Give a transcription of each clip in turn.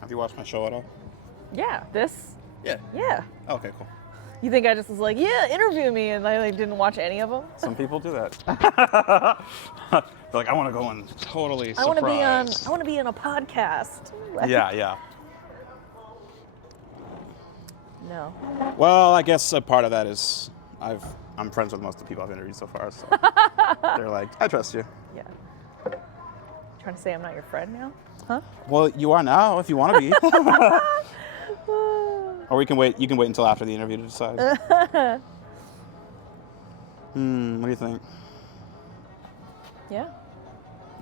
Have you watched my show at all? Yeah, this? Yeah. Yeah. Oh, okay, cool. You think I just was like, yeah, interview me, and I like didn't watch any of them? Some people do that. They're like, I want to go and totally I surprise. want to be on a podcast. Yeah. No. Well, I guess a part of that is I'm friends with most of the people I've interviewed so far, so they're like, I trust you. Yeah. Trying to say I'm not your friend now? Huh? Well, you are now if you want to be. Or we can wait. You can wait until after the interview to decide. What do you think? Yeah.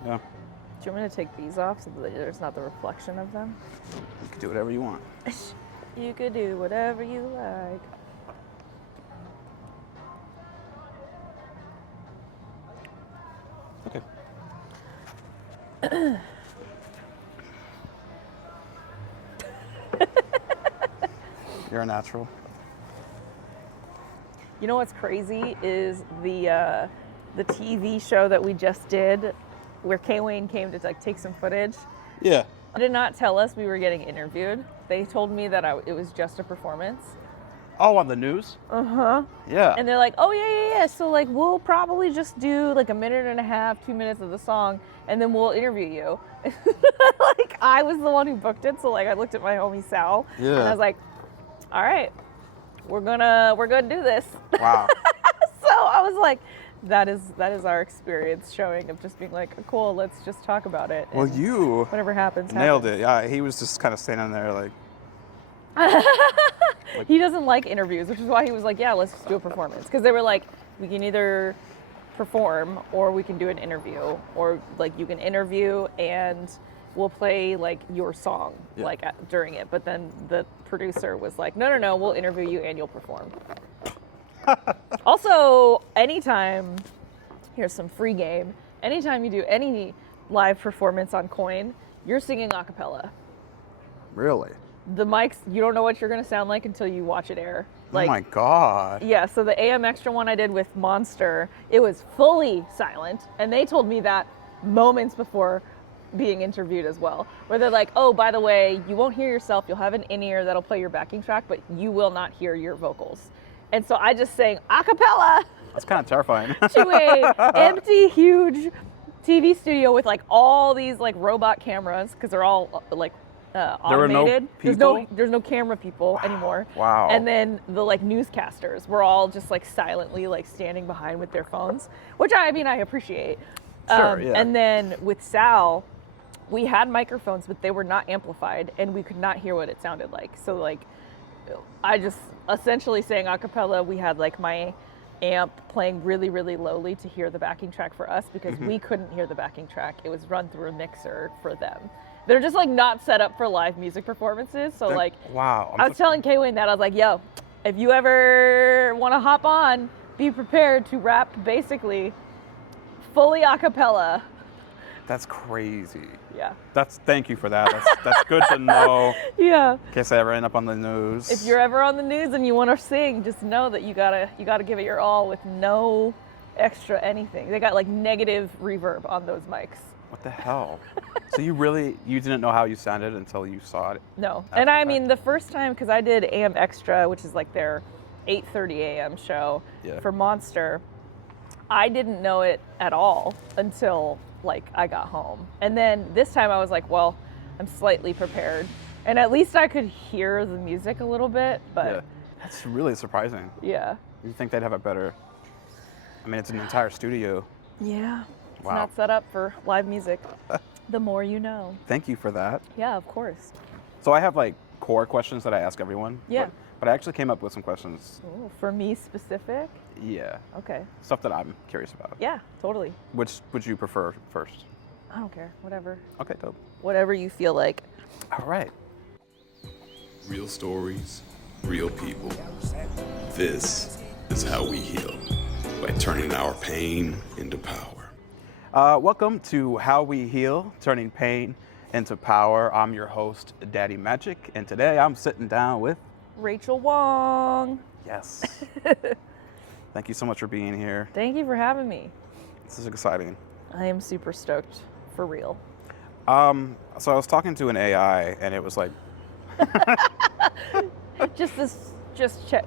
Yeah. Do you want me to take these off so that there's not the reflection of them? You can do whatever you want. You could do whatever you like. Okay. You're a natural. You know what's crazy is the TV show that we just did, where K Wayne came to like take some footage. Yeah. They did not tell us we were getting interviewed. They told me that it was just a performance. Oh, on the news? Uh-huh. Yeah. And they're like, oh, yeah. So, like, we'll probably just do, like, 1.5 minutes, 2 minutes of the song, and then we'll interview you. Like, I was the one who booked it, so, like, I looked at my homie Sal, and I was like, all right, we're gonna do this. Wow. So I was like, that is our experience showing of just being like, cool, let's just talk about it. Well, you whatever happens. nailed it. Yeah, he was just kind of standing there like. He doesn't like interviews, which is why he was like, yeah, let's just do a performance. Because they were like, we can either perform or we can do an interview, or like you can interview and we'll play like your song like during it. But then the producer was like, no, we'll interview you and you'll perform. Also, anytime, here's some free game, anytime you do any live performance on Coin, you're singing a cappella. Really? The mics, you don't know what you're going to sound like until you watch it air. Like, oh my God. Yeah, so the AM Extra one I did with Monster, it was fully silent. And they told me that moments before being interviewed as well. Where they're like, oh, by the way, you won't hear yourself. You'll have an in-ear that'll play your backing track, but you will not hear your vocals. And so I just sang a cappella. That's kind of terrifying. To a empty, huge TV studio with like all these like robot cameras, because they're all like automated. There were no people? There's no camera people anymore. Wow. And then the like newscasters were all just like silently like standing behind with their phones, which I appreciate. Sure, yeah. And then with Sal, we had microphones, but they were not amplified, and we could not hear what it sounded like. So like, I just essentially sang a cappella. We had like my amp playing really, really lowly to hear the backing track for us, because we couldn't hear the backing track. It was run through a mixer for them. They're just like not set up for live music performances. So like, wow. I was telling K-Wayne that, I was like, yo, if you ever want to hop on, be prepared to rap basically fully a cappella. That's crazy. Yeah. Thank you for that. That's good to know. Yeah. In case I ever end up on the news. If you're ever on the news and you want to sing, just know that you gotta give it your all with no extra anything. They got like negative reverb on those mics. What the hell? So you didn't know how you sounded until you saw it? No. And I mean, the first time, because I did AM Extra, which is like their 8:30 a.m. show for Monster, I didn't know it at all until like I got home. And then this time I was like, well, I'm slightly prepared. And at least I could hear the music a little bit, but yeah. That's really surprising. Yeah. You'd think they'd have a better, I mean, it's an entire studio. Yeah. It's Wow. not set up for live music. The more you know. Thank you for that. Yeah, of course. So I have like core questions that I ask everyone. Yeah. But I actually came up with some questions. Ooh, for me specific? Yeah. Okay. Stuff that I'm curious about. Yeah, totally. Which would you prefer first? I don't care. Whatever. Okay, dope. Whatever you feel like. All right. Real stories, real people. This is how we heal, by turning our pain into power. Welcome to How We Heal, Turning Pain into Power. I'm your host, Daddy Magic, and today I'm sitting down with Rachel Wong. Yes. Thank you so much for being here. Thank you for having me. This is exciting. I am super stoked, for real. So I was talking to an AI, and it was like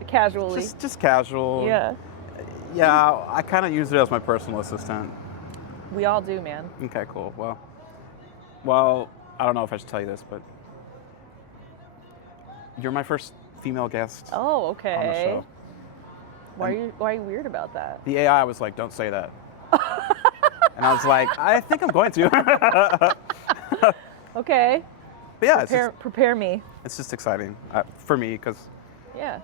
Casually. just casual. Yeah. Yeah, I kind of use it as my personal assistant. We all do, man. Okay, cool. Well, I don't know if I should tell you this, but you're my first female guest Oh, on the okay. show. Why are you weird about that? The AI was like, "Don't say that," and I was like, "I think I'm going to." Okay. But yeah, Prepare me. it's just exciting for me because Yeah.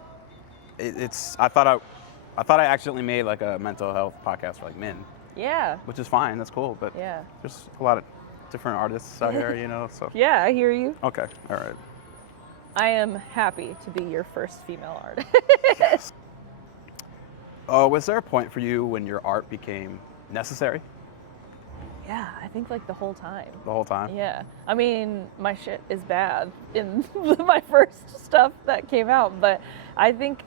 I thought I accidentally made like a mental health podcast for like men, Yeah. which is fine. That's cool. But Yeah. there's a lot of different artists out here, So Yeah, I hear you. okay, all right. I am happy to be your first female artist. Was there a point for you when your art became necessary? Yeah, I think like the whole time. The whole time? Yeah. I mean, my shit is bad in my first stuff that came out, but I think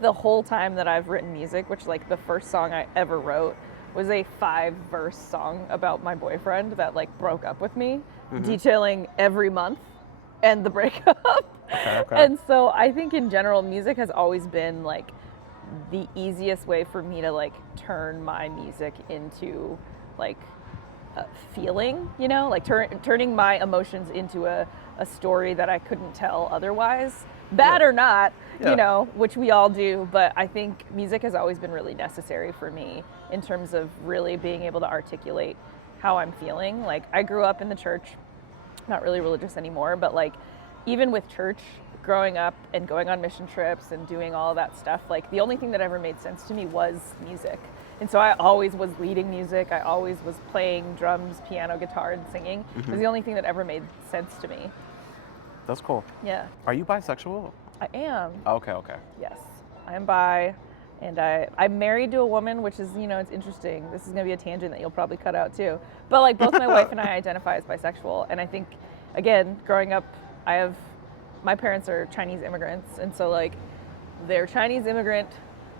the whole time that I've written music, which like the first song I ever wrote was a 5-verse song about my boyfriend that like broke up with me, detailing every month and the breakup. Okay. And so I think in general, music has always been like the easiest way for me to like turn my music into like a feeling, like turning my emotions into a story that I couldn't tell otherwise, bad or not, which we all do. But I think music has always been really necessary for me in terms of really being able to articulate how I'm feeling. Like I grew up in the church, not really religious anymore, but like even with church, growing up and going on mission trips and doing all of that stuff, like the only thing that ever made sense to me was music. And so I always was leading music. I always was playing drums, piano, guitar, and singing. It was the only thing that ever made sense to me. That's cool. Yeah. Are you bisexual? I am. Okay. Yes. I am bi. And I'm married to a woman, which is, it's interesting. This is going to be a tangent that you'll probably cut out too. But like both my wife and I identify as bisexual. And I think, again, growing up, my parents are Chinese immigrants. And so like they're Chinese immigrant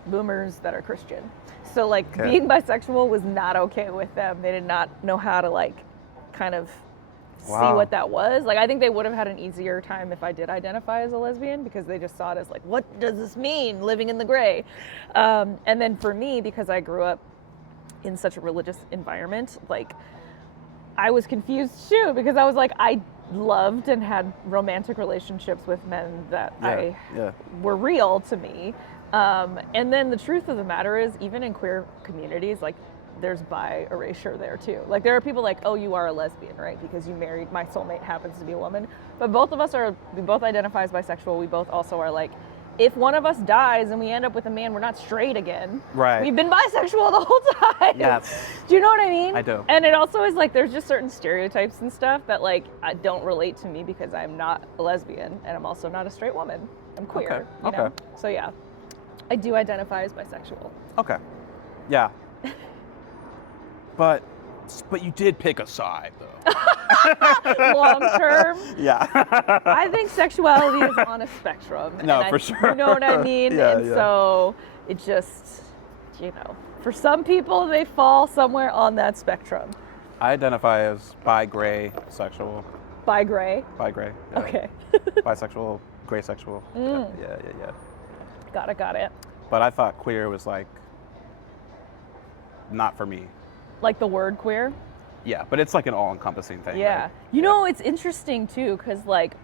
boomers that are Christian. So like being bisexual was not okay with them. They did not know how to like kind of see what that was. Like I think they would have had an easier time if I did identify as a lesbian, because they just saw it as like, what does this mean, living in the gray? And then for me, because I grew up in such a religious environment, like I was confused too, because I was like, I loved and had romantic relationships with men that were real to me. And then the truth of the matter is, even in queer communities, like there's bi erasure there too. Like there are people like, oh, you are a lesbian, right? Because you married, my soulmate happens to be a woman. But both of us we both identify as bisexual. We both also are like, if one of us dies and we end up with a man, we're not straight again. Right. We've been bisexual the whole time. Yes. Do you know what I mean? I do. And it also is like, there's just certain stereotypes and stuff that like don't relate to me because I'm not a lesbian and I'm also not a straight woman. I'm queer. Okay. You know? So yeah, I do identify as bisexual. Okay. Yeah. But you did pick a side though. Long term. Yeah. I think sexuality is on a spectrum. No, for sure. You know what I mean? Yeah, and so it just, for some people, they fall somewhere on that spectrum. I identify as bi-gray sexual. Bi-gray? Bi-gray. Yeah. Okay. Bisexual, gray sexual. Yeah. Got it. But I thought queer was like not for me. Like the word queer? Yeah, but it's like an all-encompassing thing. Yeah. Right? It's interesting too, because like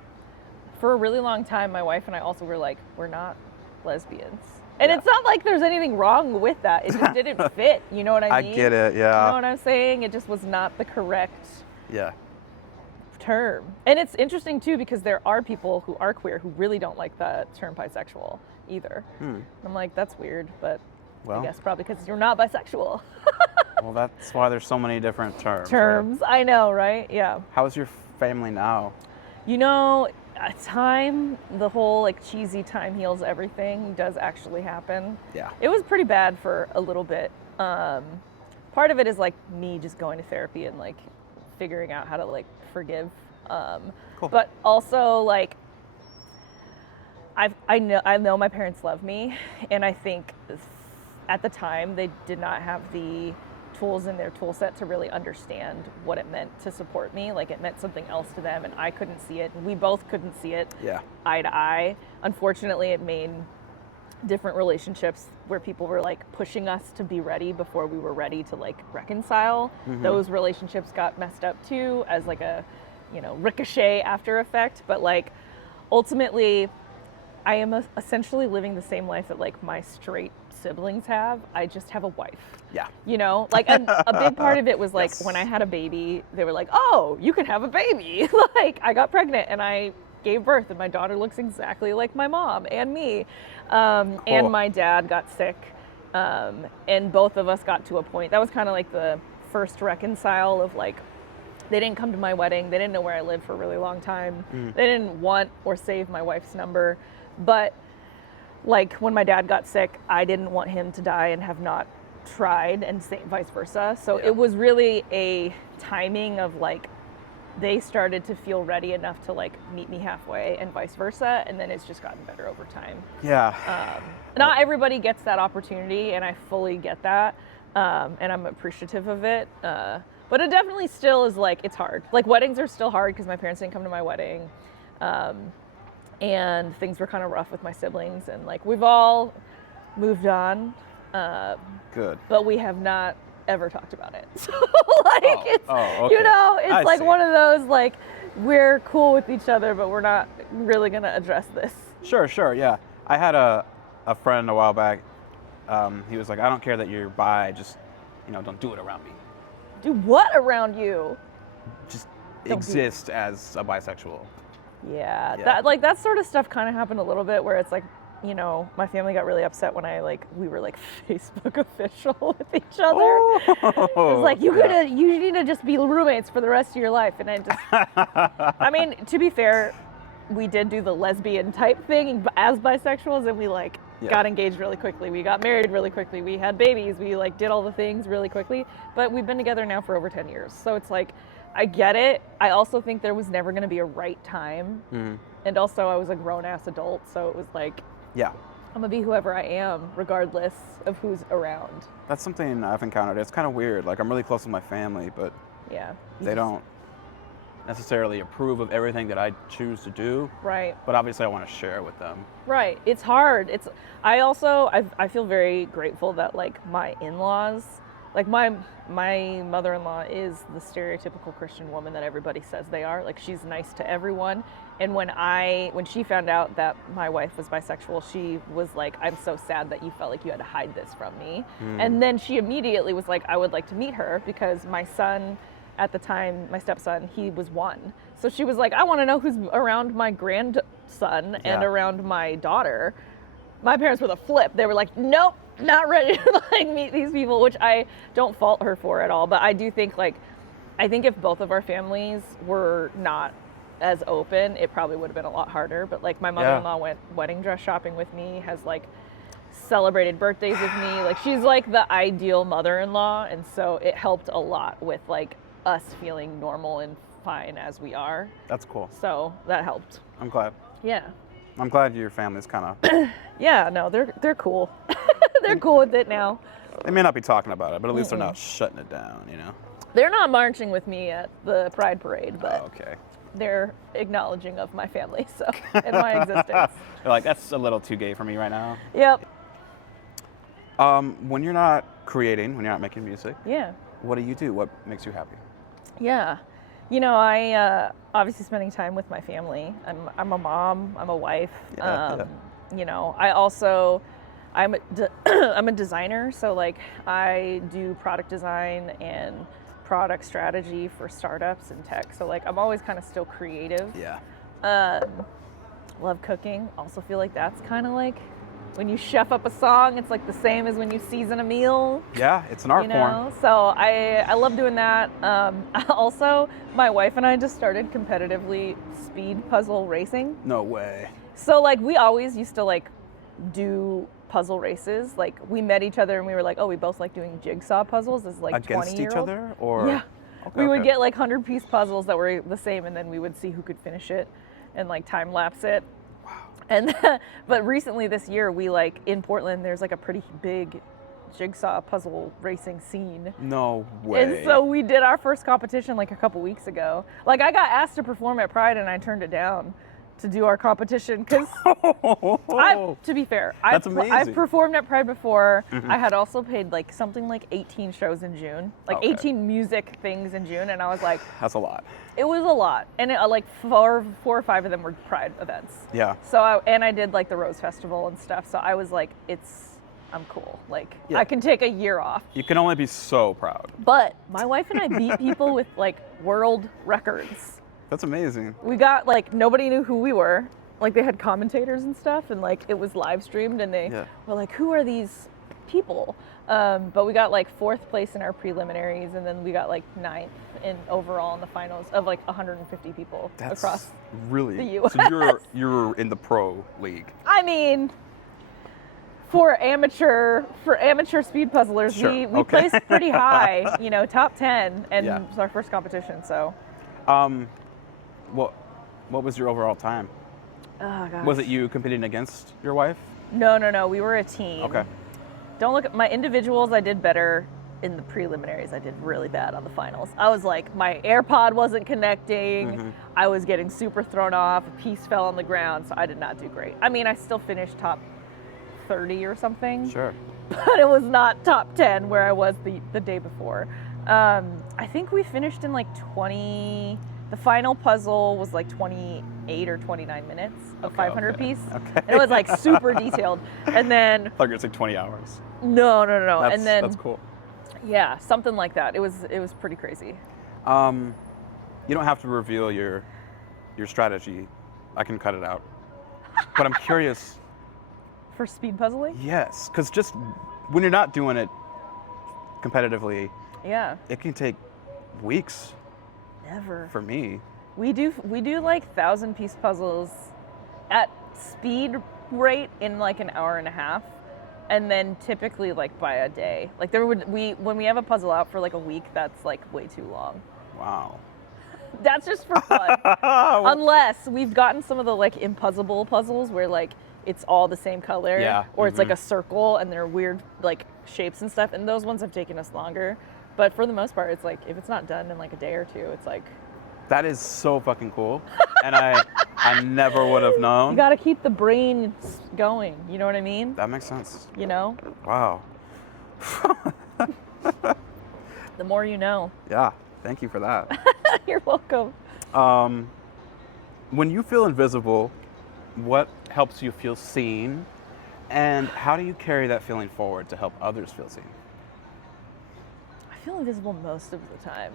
for a really long time, my wife and I also were like, we're not lesbians. And it's not like there's anything wrong with that. It just didn't fit. You know what I mean? I get it, yeah. You know what I'm saying? It just was not the correct term. And it's interesting too, because there are people who are queer who really don't like the term bisexual either. I'm like, that's weird, but I guess probably because you're not bisexual. Well, that's why there's so many different terms. Right? I know, right? Yeah. How's your family now? Time, the whole like cheesy time heals everything does actually happen. Yeah. It was pretty bad for a little bit. Part of it is like me just going to therapy and like figuring out how to like forgive. Cool. But also like I know my parents love me, and I think at the time they did not have the tools in their tool set to really understand what it meant to support me. Like, it meant something else to them, and I couldn't see it. We both couldn't see it eye to eye. Unfortunately, it made different relationships where people were like pushing us to be ready before we were ready to like reconcile. Those relationships got messed up too, as like a, you know, ricochet after effect. But like, ultimately, I am essentially living the same life that like my straight siblings have. I just have a wife. Yeah. You know, like, and a big part of it was like, when I had a baby, they were like, oh, you can have a baby. Like, I got pregnant and I gave birth, and my daughter looks exactly like my mom and me. Cool. And my dad got sick. And both of us got to a point, that was kind of like the first reconcile of like, they didn't come to my wedding. They didn't know where I lived for a really long time. They didn't want or save my wife's number. But like, when my dad got sick, I didn't want him to die and have not tried, and vice versa. So it was really a timing of like, they started to feel ready enough to like meet me halfway, and vice versa. And then it's just gotten better over time. Yeah. Not everybody gets that opportunity, and I fully get that. And I'm appreciative of it. But it definitely still is like, it's hard. Like, weddings are still hard because my parents didn't come to my wedding. And things were kind of rough with my siblings, and like, we've all moved on. Good. But we have not ever talked about it. So like, okay. You know, it's I like see. one of those, like, we're cool with each other, but we're not really gonna address this. Sure, yeah. I had a friend a while back. He was like, I don't care that you're bi, just, you know, don't do it around me. Do what around you? Just Don't exist as a bisexual. Yeah, Yeah. that sort of stuff kind of happened a little bit, where it's like, you know, my family got really upset when we were like Facebook official with each other. It was like, you need to just be roommates for the rest of your life. And I just, I mean, to be fair, we did do the lesbian type thing as bisexuals, and we like got engaged really quickly. We got married really quickly. We had babies. We like did all the things really quickly. But we've been together now for over 10 years. So it's like, I get it. I also think there was never going to be a right time. And also, I was a grown-ass adult, so it was like, Yeah. I'm gonna be whoever I am, regardless of who's around. That's something I've encountered. It's kind of weird. Like, I'm really close with my family, but Yeah. they don't necessarily approve of everything that I choose to do. Right. But obviously, I want to share with them. Right. It's hard. I feel very grateful that like my in-laws, like my mother-in-law is the stereotypical Christian woman that everybody says they are. Like, she's nice to everyone. And when she found out that my wife was bisexual, she was like, I'm so sad that you felt like you had to hide this from me. And then she immediately was like, I would like to meet her, because my son at the time, my stepson, he was 1. So she was like, I want to know who's around my grandson and around my daughter. My parents were the flip. They were like, nope, not ready to like meet these people, which I don't fault her for at all. But I do think I think if both of our families were not as open, it probably would have been a lot harder. But like, my mother-in-law went wedding dress shopping with me, has like celebrated birthdays with me. Like, she's like the ideal mother-in-law. And so it helped a lot with like us feeling normal and fine as we are. That's cool. So that helped. I'm glad. Yeah. I'm glad your family's kind of... Yeah, no, they're cool. They're cool with it now. They may not be talking about it, but at least they're not shutting it down, you know? They're not marching with me at the Pride Parade, but okay. they're acknowledging of my family, so, and my existence. They're like, that's a little too gay for me right now. Yep. When you're not creating, when you're not making music, Yeah. what do you do? What makes you happy? Yeah. You know, I obviously spending time with my family. I'm a mom. I'm a wife. You know, I'm a designer. So like, I do product design and product strategy for startups and tech. So like, I'm always kind of still creative. Yeah. Love cooking. Also feel like that's kind of like, when you chef up a song, it's like the same as when you season a meal. Yeah, it's an art form. So I love doing that. Also, my wife and I just started competitively speed puzzle racing. No way. So like, we always used to like do puzzle races. Like, we met each other and we were like, oh, we both like doing jigsaw puzzles as like Against 20-year-old. each other? Or Yeah. Okay, we would okay. get like 100-piece puzzles that were the same, and then we would see who could finish it and like time lapse it. And but recently this year, we like in Portland, there's like a pretty big jigsaw puzzle racing scene. No way. And so we did our first competition like a couple weeks ago. Like I got asked to perform at Pride and I turned it down to do our competition because to be fair, That's amazing. I've performed at Pride before. I had also paid like something like 18 shows in June, like 18 music things in June, and I was like, that's a lot. it was a lot, and like four or five of them were Pride events. Yeah. So I did like the Rose Festival and stuff. So I was like, I'm cool. Like Yeah. I can take a year off. You can only be so proud. But my wife and I beat people with like world records. That's amazing. We got like nobody knew who we were. Like they had commentators and stuff, and like it was live streamed, and they were like, "Who are these people?" But we got like 4th place in our preliminaries, and then we got like 9th in overall in the finals of like 150 people across really the U.S. So you're in the pro league. I mean, for amateur speed puzzlers, Sure. we placed pretty high, you know, top 10, and it was our first competition. So, what was your overall time? oh gosh. Was it you competing against your wife? No. We were a team. Okay. Don't look at my individuals. I did better in the preliminaries. I did really bad on the finals. I was like, my AirPod wasn't connecting. I was getting super thrown off. A piece fell on the ground, so I did not do great. I mean, I still finished top 30 or something. Sure. But it was not top 10 where I was the day before. I think we finished in like 20. The final puzzle was like 28 or 29 minutes of 500 piece. Okay. And it was like super detailed. And then I thought you were saying 20 hours. no. That's, And then that's cool. yeah, something like that. It was pretty crazy. You don't have to reveal your strategy. I can cut it out. But I'm curious. For speed puzzling? Yes, because just when you're not doing it competitively, Yeah. it can take weeks Never. for me. We do like 1,000-piece puzzles at speed rate in like an hour and a half, and then typically like by a day. Like when we have a puzzle out for like a week, that's like way too long. Wow. That's just for fun. Unless we've gotten some of the like impuzzable puzzles where like it's all the same color, Yeah. or it's like a circle and they're weird like shapes and stuff, and those ones have taken us longer. But for the most part, it's like if it's not done in like a day or two, it's like That is so fucking cool. And I never would have known. you got to keep the brain going. You know what I mean? That makes sense. You know, Wow. the more you know. Yeah. Thank you for that. You're welcome. When you feel invisible, what helps you feel seen? And how do you carry that feeling forward to help others feel seen? I feel invisible most of the time.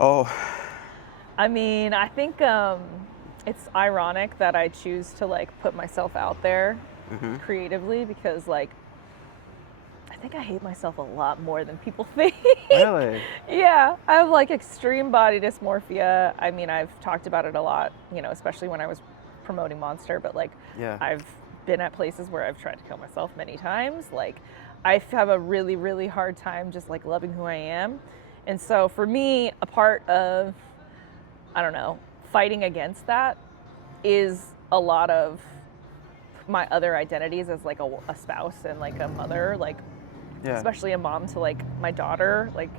Oh, I mean, I think it's ironic that I choose to like put myself out there creatively, because like I think I hate myself a lot more than people think. really? Yeah, I have like extreme body dysmorphia. I mean, I've talked about it a lot, you know, especially when I was promoting Monster, but like Yeah. I've been at places where I've tried to kill myself many times. Like I have a really, really hard time just like loving who I am. And so for me, a part of, I don't know, fighting against that is a lot of my other identities as like a spouse and like a mother, like Yeah. especially a mom to like my daughter. Like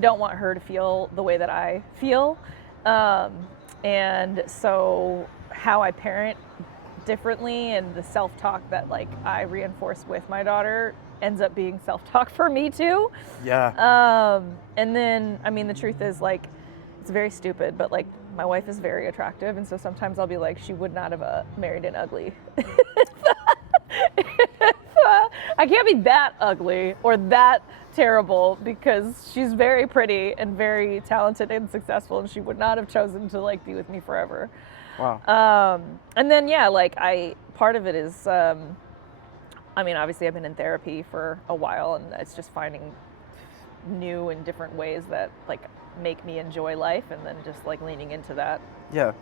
don't want her to feel the way that I feel. And so how I parent differently and the self-talk that like I reinforce with my daughter ends up being self-talk for me too. Yeah. And then, I mean, the truth is like, it's very stupid, but like my wife is very attractive. And so sometimes I'll be like, she would not have married an ugly. I can't be that ugly or that terrible, because she's very pretty and very talented and successful, and she would not have chosen to like be with me forever. Wow. And then, yeah, like part of it is, I mean, obviously I've been in therapy for a while, and it's just finding new and different ways that like make me enjoy life, and then just like leaning into that. Yeah.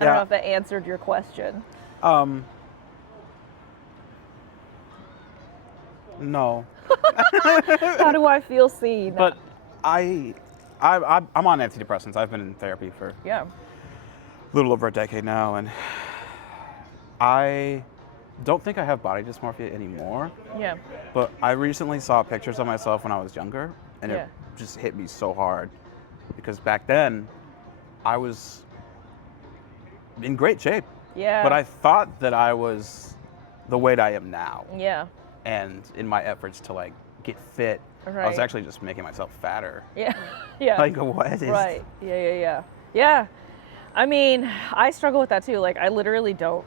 I don't know if that answered your question. No. How do I feel seen? But I'm on antidepressants. I've been in therapy for yeah. a little over a decade now, and I don't think I have body dysmorphia anymore, Yeah. but I recently saw pictures of myself when I was younger, and Yeah. it just hit me so hard because back then I was in great shape, Yeah. but I thought that I was the weight I am now. Yeah. And in my efforts to like get fit, I was Right. actually just making myself fatter. Yeah. Yeah. Like what is Right. Yeah. Yeah. I mean, I struggle with that too. Like, I literally don't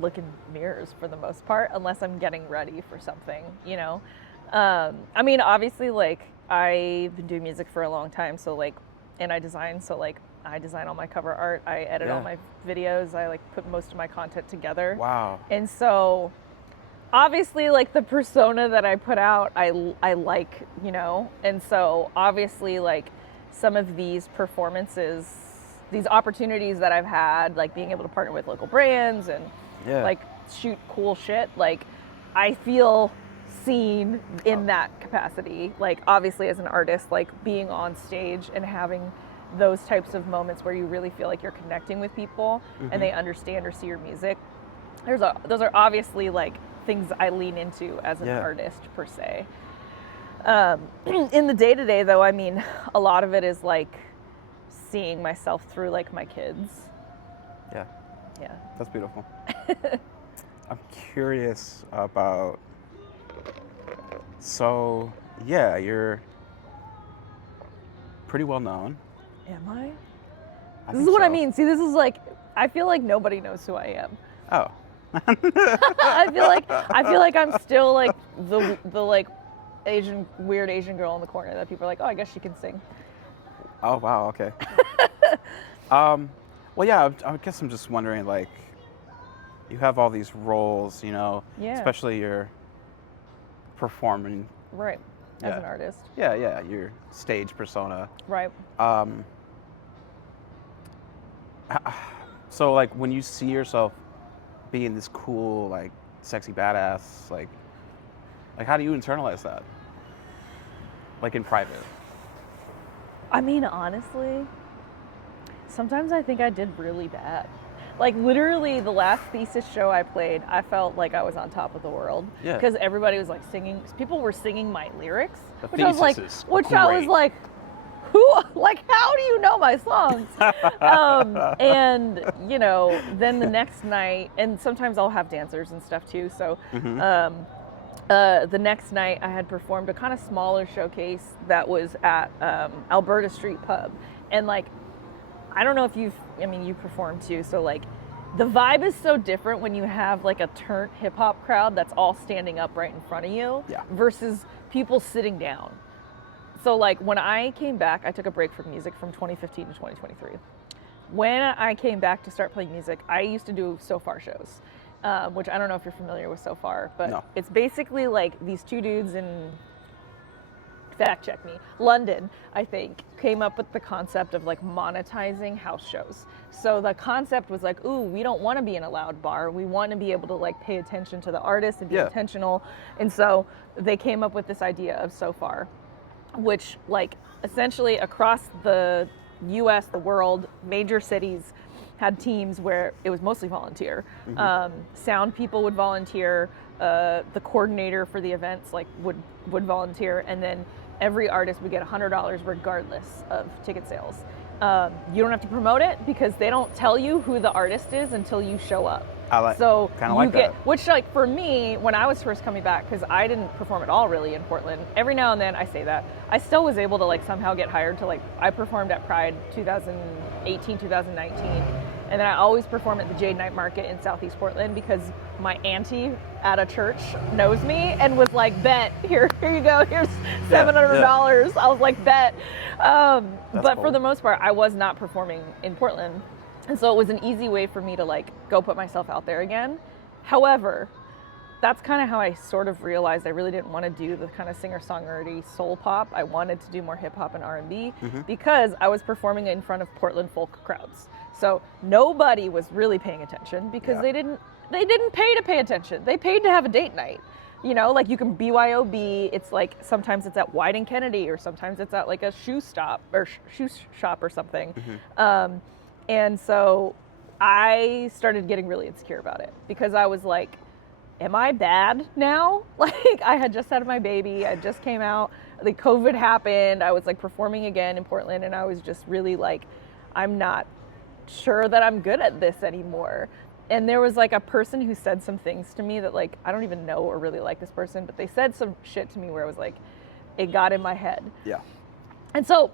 look in mirrors for the most part unless I'm getting ready for something, you know? I mean, obviously, like, I've been doing music for a long time, so, like, and I design, so, like, I design all my cover art, I edit all Yeah. my videos, I, like, put most of my content together. Wow. And so, obviously, like, the persona that I put out, I like, you know? And so, obviously, like, some of these performances, these opportunities that I've had, like being able to partner with local brands and Yeah. like shoot cool shit, like I feel seen in that capacity. Like obviously as an artist, like being on stage and having those types of moments where you really feel like you're connecting with people and they understand or see your music. Those are obviously like things I lean into as an Yeah. artist per se. In the day-to-day though, I mean, a lot of it is like seeing myself through like my kids. Yeah. Yeah. That's beautiful. I'm curious about, so yeah, you're pretty well known. Am I? I This is think what I so. mean. See, this is like, I feel like nobody knows who I am. Oh. I feel like I'm still like the like weird Asian girl in the corner that people are like, oh, I guess she can sing. Oh, wow, okay. Well, yeah, I guess I'm just wondering, like, you have all these roles, you know, Yeah. especially you're performing. Right. As Yeah. an artist. Yeah, your stage persona. Right. So, like, when you see yourself being this cool, like, sexy badass, like how do you internalize that? Like, in private? I mean, honestly, sometimes I think I did really bad. Like literally the last thesis show I played, I felt like I was on top of the world. Yeah. Because everybody was like singing, people were singing my lyrics. The Which I was like, thesis is which I was great. like, who, like, how do you know my songs? And, you know, then the next night, and sometimes I'll have dancers and stuff too. So the next night I had performed a kind of smaller showcase that was at Alberta Street Pub. And like, I don't know if you performed too. So like the vibe is so different when you have like a turnt hip hop crowd that's all standing up right in front of you Yeah. versus people sitting down. So like when I came back, I took a break from music from 2015 to 2023. When I came back to start playing music, I used to do So Far shows, which I don't know if you're familiar with So Far, but No. it's basically like these two dudes in, fact check me, London, I think, came up with the concept of like monetizing house shows. So the concept was like, ooh, we don't want to be in a loud bar. We want to be able to like pay attention to the artist and be Yeah. intentional. And so they came up with this idea of So Far, which like essentially across the US, the world, major cities had teams where it was mostly volunteer. Sound people would volunteer, the coordinator for the events like would volunteer, and then every artist would get $100 regardless of ticket sales. You don't have to promote it because they don't tell you who the artist is until you show up. I like, So kind of you like get, that. which like for me, when I was first coming back, because I didn't perform at all really in Portland, every now and then I say that, I still was able to like somehow get hired to like, I performed at Pride 2018, 2019, and then I always perform at the Jade Night Market in Southeast Portland because my auntie at a church knows me and was like, bet, here you go, here's $700. I was like, bet. But for cool. the most part, I was not performing in Portland. And so it was an easy way for me to like go put myself out there again. However, that's kind of how I sort of realized I really didn't want to do the kind of singer-songwriter soul pop. I wanted to do more hip hop and R&B because I was performing in front of Portland folk crowds. So nobody was really paying attention because Yeah. they didn't pay to pay attention. They paid to have a date night. You know, like you can BYOB, it's like sometimes it's at White and Kennedy or sometimes it's at like a shoe stop or shoe shop or something. And so I started getting really insecure about it because I was like, am I bad now? Like, I had just had my baby, I just came out, like COVID happened, I was like performing again in Portland, and I was just really like, I'm not sure that I'm good at this anymore. And there was like a person who said some things to me that like, I don't even know or really like this person, but they said some shit to me where it was like, it got in my head. Yeah. And so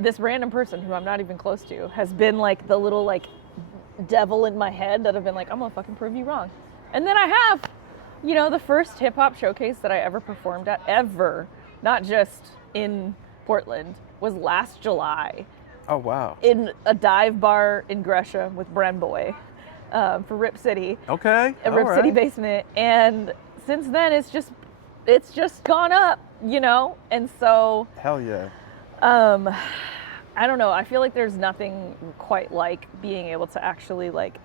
this random person who I'm not even close to has been like the little like devil in my head that have been like, I'm gonna fucking prove you wrong. And then I have, you know, the first hip hop showcase that I ever performed at, ever, not just in Portland, was last July. Oh, wow. In a dive bar in Gresham with Bren Boy for Rip City. Okay. A Rip City basement. And since then, it's just gone up, you know? And so... Hell yeah. I don't know. I feel like there's nothing quite like being able to actually, like,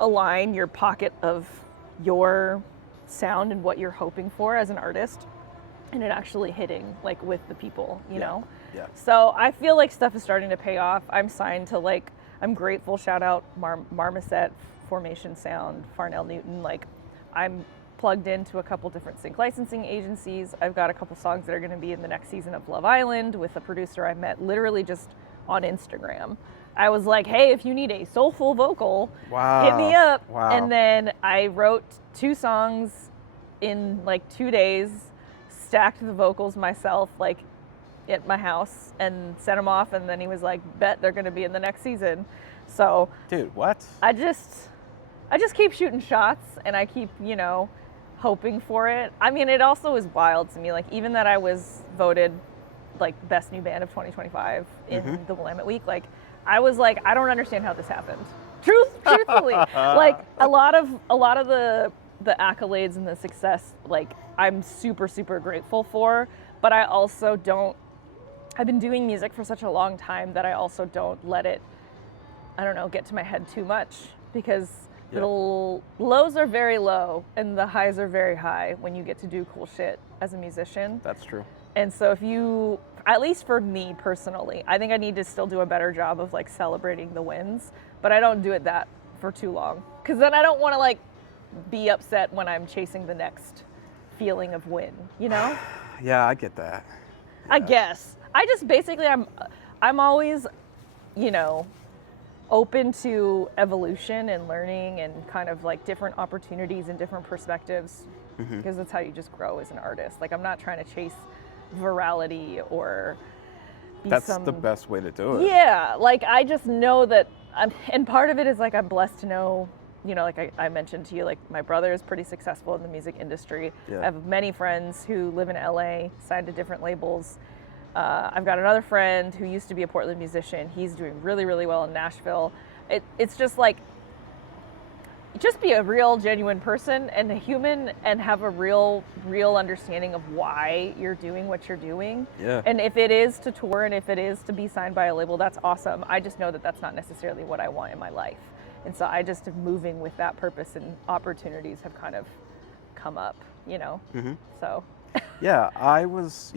align your pocket of your sound and what you're hoping for as an artist, and it actually hitting, like, with the people, you know? Yeah. So I feel like stuff is starting to pay off. I'm signed to, like, I'm grateful, shout out Marmoset, Formation Sound, Farnell Newton. Like, I'm plugged into a couple different sync licensing agencies. I've got a couple songs that are going to be in the next season of Love Island with a producer I met literally just on Instagram. I was like, hey, if you need a soulful vocal, hit me up. Wow. And then I wrote 2 songs in like 2 days, stacked the vocals myself, like, at my house, and sent them off, and then he was like, bet they're going to be in the next season. So Dude, what? I just keep shooting shots, and I keep, you know, hoping for it. I mean, it also is wild to me, like, even that I was voted like best new band of 2025 in the Willamette Week, like, I was like, I don't understand how this happened. Truthfully, like, a lot of the accolades and the success, like, I'm super, super grateful for, but I also don't, I've been doing music for such a long time that I also don't let it, I don't know, get to my head too much, because the lows are very low and the highs are very high when you get to do cool shit as a musician. That's true. And so if you, at least for me personally, I think I need to still do a better job of like celebrating the wins, but I don't do it that for too long, because then I don't want to like be upset when I'm chasing the next feeling of win, you know? Yeah, I get that. I guess. I just basically, I'm always, you know, open to evolution and learning and kind of like different opportunities and different perspectives, because that's how you just grow as an artist. Like, I'm not trying to chase virality or be That's the best way to do it. Yeah, like, I just know that and part of it is like, I'm blessed to know, you know, like I mentioned to you, like, my brother is pretty successful in the music industry. Yeah. I have many friends who live in LA, signed to different labels. I've got another friend who used to be a Portland musician. He's doing really, really well in Nashville. It's just like, just be a real, genuine person and a human, and have a real understanding of why you're doing what you're doing. Yeah. And if it is to tour and if it is to be signed by a label, that's awesome. I just know that that's not necessarily what I want in my life. And so I just am moving with that purpose, and opportunities have kind of come up, you know? So. Yeah, I was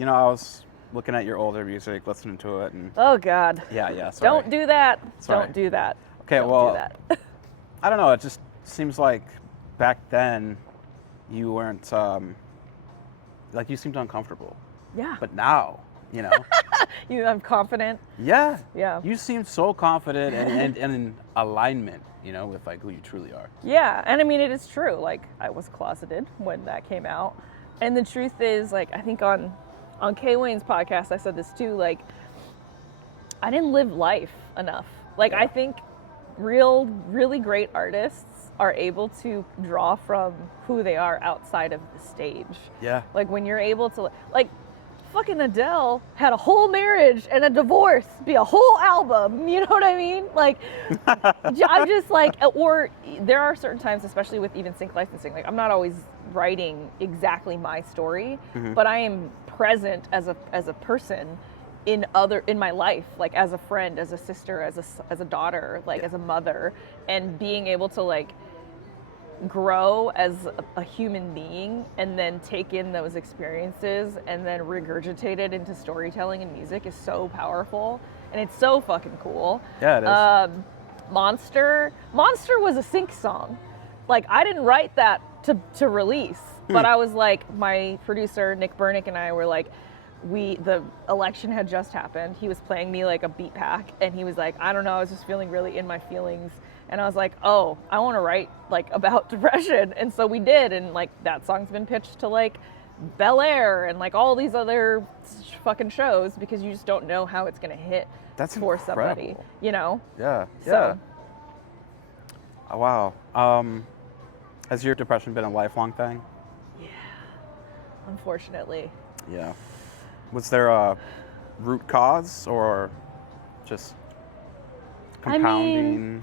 looking at your older music, listening to it, and Oh, God. yeah. Sorry. Don't do that. Sorry. Don't do that. Okay, Don't well, do that. I don't know. It just seems like back then you weren't like, you seemed uncomfortable. Yeah. But now, you know. I'm confident. Yeah. Yeah. You seem so confident and in alignment, you know, with like who you truly are. Yeah, and I mean, it is true. Like, I was closeted when that came out. And the truth is, like, I think on Kay Wayne's podcast, I said this too, like, I didn't live life enough. Like, I think really great artists are able to draw from who they are outside of the stage. Yeah. Like, when you're able to, like, fucking Adele had a whole marriage and a divorce be a whole album, you know what I mean? Like, I'm just like, or there are certain times, especially with even sync licensing, like, I'm not always writing exactly my story, but I am present as a person in my life, like, as a friend, as a sister, as a daughter, like, as a mother, and being able to, like, grow as a human being and then take in those experiences and then regurgitate it into storytelling and music is so powerful, and it's so fucking cool. Yeah, it is. Monster was a sync song. like, I didn't write that to release, but I was like, my producer, Nick Burnick, and I were like, the election had just happened. He was playing me like a beat pack, and he was like, I don't know, I was just feeling really in my feelings. And I was like, oh, I want to write like about depression. And so we did. And like that song's been pitched to like Bel Air and like all these other fucking shows because you just don't know how it's going to hit That's for incredible. somebody, you know? Yeah. So. Oh, wow. Has your depression been a lifelong thing? Yeah. Unfortunately. Yeah. Was there a root cause or just compounding?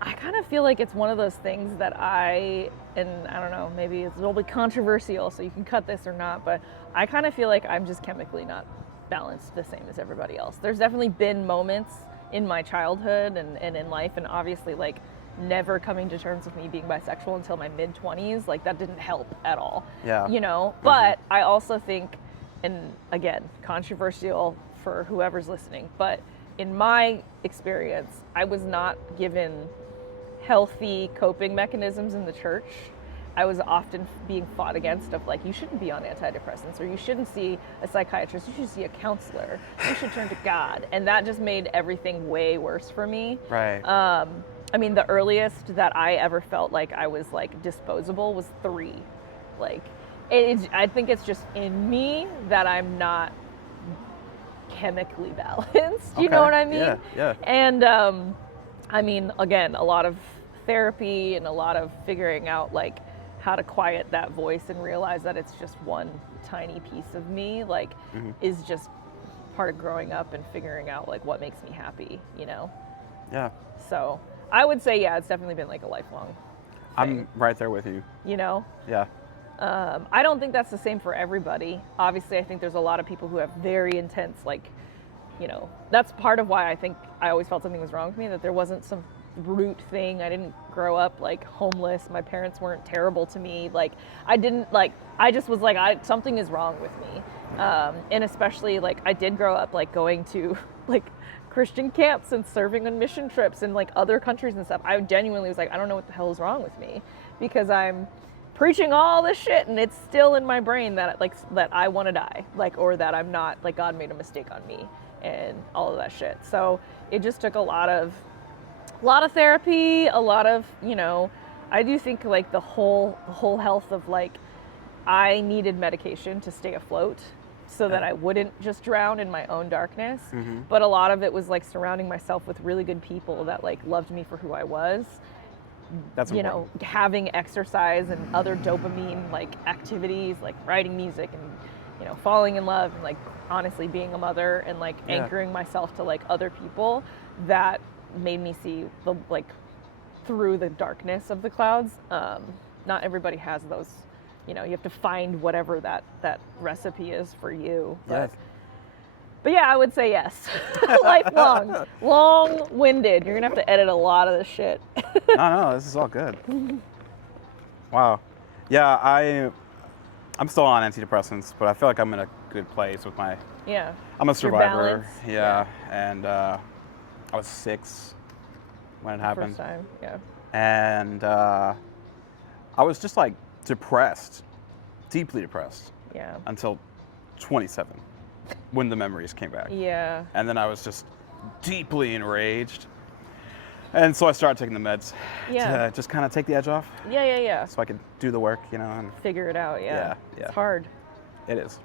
I kind of feel like it's one of those things that and I don't know, maybe it's a little bit controversial, so you can cut this or not, but I kind of feel like I'm just chemically not balanced the same as everybody else. There's definitely been moments in my childhood and in life, and obviously like never coming to terms with me being bisexual until my mid-20s, like that didn't help at all. Yeah. You know, but I also think, and again, controversial for whoever's listening, but in my experience, I was not given healthy coping mechanisms in the church. I was often being fought against of like, you shouldn't be on antidepressants, or you shouldn't see a psychiatrist, you should see a counselor, you should turn to God. And that just made everything way worse for me. Right. I mean, the earliest that I ever felt like I was like disposable was 3. Like, I think it's just in me that I'm not chemically balanced. You know what I mean? Yeah. And I mean, again, a lot of therapy and a lot of figuring out like how to quiet that voice and realize that it's just one tiny piece of me, like is just part of growing up and figuring out like what makes me happy, you know? Yeah. So I would say, yeah, it's definitely been like a lifelong thing. I'm right there with you. You know? Yeah. I don't think that's the same for everybody. Obviously, I think there's a lot of people who have very intense, like, you know, that's part of why I think I always felt something was wrong with me, that there wasn't some root thing. I didn't grow up like homeless. My parents weren't terrible to me. Like, I just was like, something is wrong with me. And especially like I did grow up like going to like Christian camps and serving on mission trips in like other countries and stuff. I genuinely was like, I don't know what the hell is wrong with me, because I'm preaching all this shit and it's still in my brain that like that I want to die, like, or that I'm not, like, God made a mistake on me and all of that shit. So it just took a lot of therapy, a lot of, you know, I do think like the whole health of like, I needed medication to stay afloat so that I wouldn't just drown in my own darkness. But a lot of it was like surrounding myself with really good people that like loved me for who I was. That's you important. know, having exercise and other dopamine like activities, like writing music and, you know, falling in love and like honestly being a mother and like anchoring myself to like other people, that made me see the like through the darkness of the clouds. Not everybody has those, you know, you have to find whatever that recipe is for you. Yes. But yeah, I would say yes. Lifelong, long-winded. You're gonna have to edit a lot of this shit. No, this is all good. Wow. Yeah, I'm still on antidepressants, but I feel like I'm in a good place with my. Yeah. I'm a survivor. balance. Yeah, and I was 6 when it happened. First time. Yeah. And I was just like depressed, deeply depressed, Yeah. until 27, when the memories came back. Yeah. And then I was just deeply enraged. And so I started taking the meds to just kind of take the edge off Yeah. so I could do the work, you know. And Figure it out. Yeah. Yeah. It's hard. it is.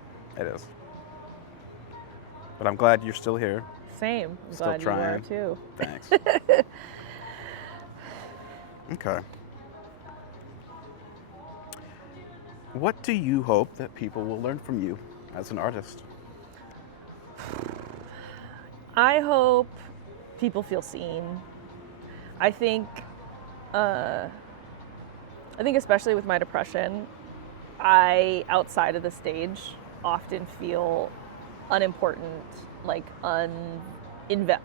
But I'm glad you're still here. Same. I'm Still glad trying. you are too. Thanks. Okay. What do you hope that people will learn from you as an artist? I hope people feel seen. I think especially with my depression, I, outside of the stage, often feel unimportant, like